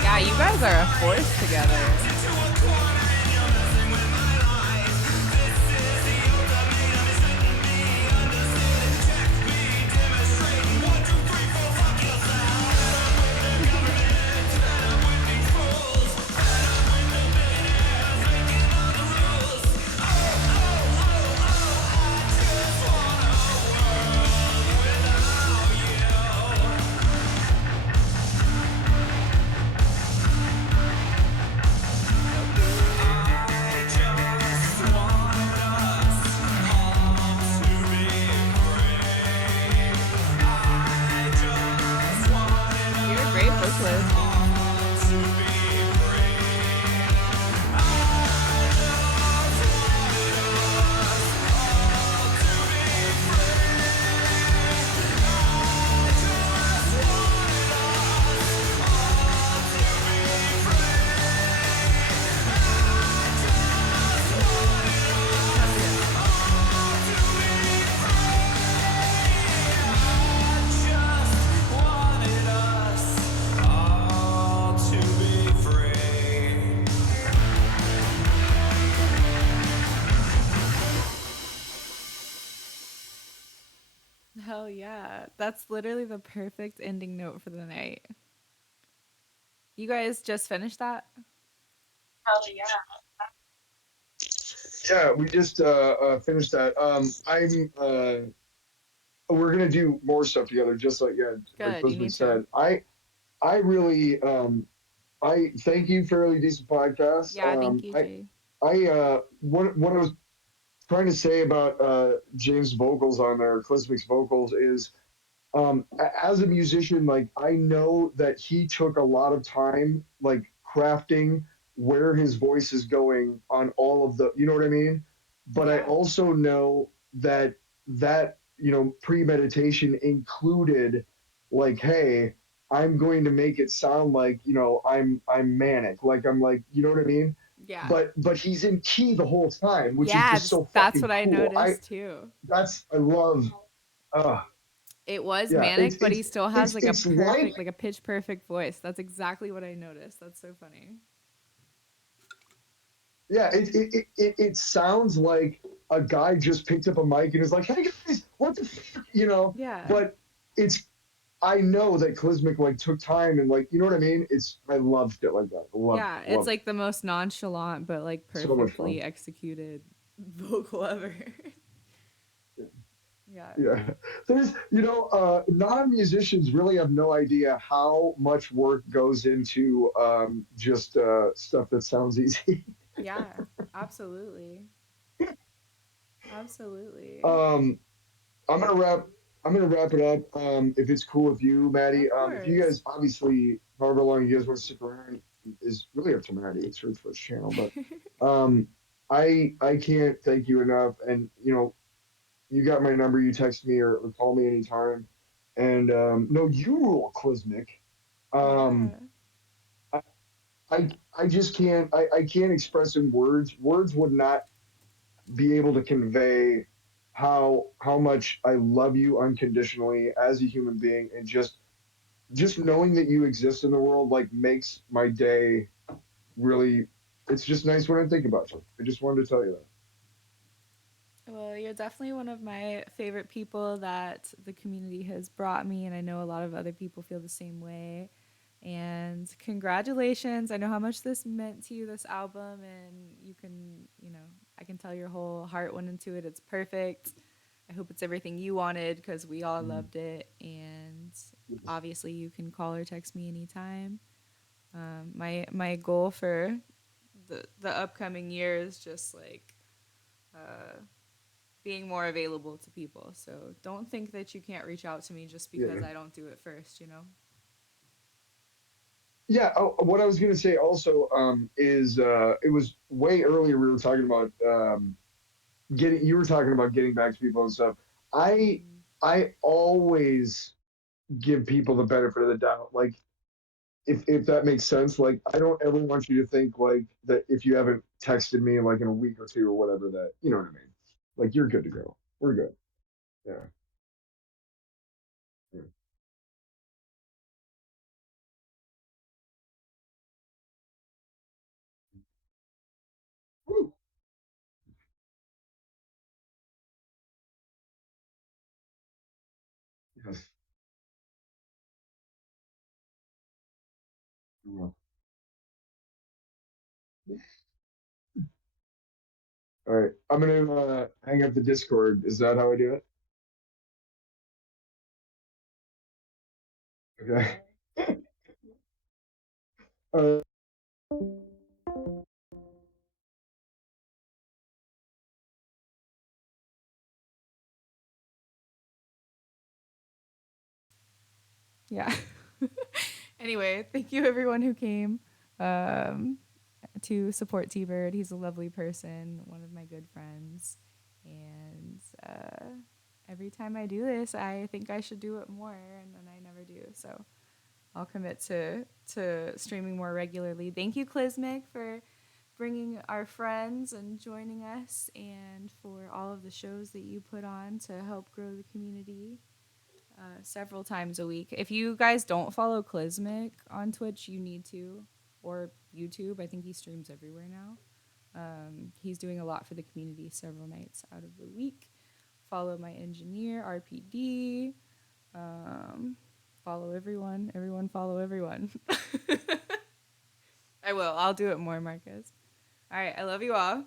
Yeah, you guys are a force together. yeah. That's literally the perfect ending note for the night. You guys just finished that? Yeah, we just finished that. We're gonna do more stuff together, just like yeah, like Good. You Elizabeth need to. said. I really I thank you, Fairly Decent Podcast. Yeah, thank you, Jay. What I was trying to say about James' vocals on there, Clismic's vocals, is as a musician, like I know that he took a lot of time, like crafting where his voice is going on all of the, you know what I mean? But I Yeah. also know that premeditation included, like, hey, I'm going to make it sound like, I'm manic, like I'm like, you know what I mean? Yeah. But he's in key the whole time, which is Yeah, just so that's fucking what I cool. noticed too. I love, uh, It was yeah, manic, but he still has like a it's like perfect, like a pitch perfect voice. That's exactly what I noticed. That's so funny. yeah, it sounds like a guy just picked up a mic and is like, "Hey guys, what the fuck?" Yeah. But it's I know that Clismic like took time and like you know what I mean. I love shit like that. I Yeah, it's love it. like the most nonchalant but like So much fun. perfectly executed vocal ever. Yeah. Yeah, there's non-musicians really have no idea how much work goes into just stuff that sounds easy. Yeah, absolutely. Absolutely. um, I'm gonna wrap. I'm gonna wrap it up. If it's cool with you, Maddie. Of If you course. guys, obviously, however long you guys want to stick around, is really up to Maddie. It's her Twitch channel, but I can't thank you enough. And you got my number. You text me or call me anytime. And no, you rule, Clismic. Um, Yeah. I, I just can't. I can't express in words. Words would not be able to convey how much I love you unconditionally as a human being, and just knowing that you exist in the world like makes my day really. It's just nice when I think about you. I just wanted to tell you that. Well, you're definitely one of my favorite people that the community has brought me, and I know a lot of other people feel the same way. And congratulations. I know how much this meant to you, this album, and I can tell your whole heart went into it. It's perfect. I hope it's everything you wanted because we all Mm. loved it. And obviously, you can call or text me anytime. My goal for the upcoming year is just like uh, being more available to people. So don't think that you can't reach out to me just because Yeah. I don't do it first, you know? Yeah. Oh, what I was gonna say also is it was way earlier we were talking about getting you were talking about getting back to people and stuff. I Mm-hmm. I always give people the benefit of the doubt. Like if that makes sense. Like I don't ever want you to think like that if you haven't texted me like in a week or two or whatever that you know what I mean. Like you're good to go. We're good. Yeah. Yeah. Woo. Yes. Yeah. All right. I'm gonna hang up the Discord. Is that how I do it? Okay. Uh, Yeah. Anyway, thank you everyone who came um, to support T Bird. He's a lovely person, one of my good friends. And every time I do this, I think I should do it more, and then I never do. So I'll commit to streaming more regularly. Thank you, Clismic, for bringing our friends and joining us, and for all of the shows that you put on to help grow the community several times a week. If you guys don't follow Clismic on Twitch, you need to, or YouTube. I think he streams everywhere now. He's doing a lot for the community several nights out of the week. Follow my engineer, RPD. Follow everyone. Everyone follow everyone. I will. I'll do it more, Marcus. All right. I love you all.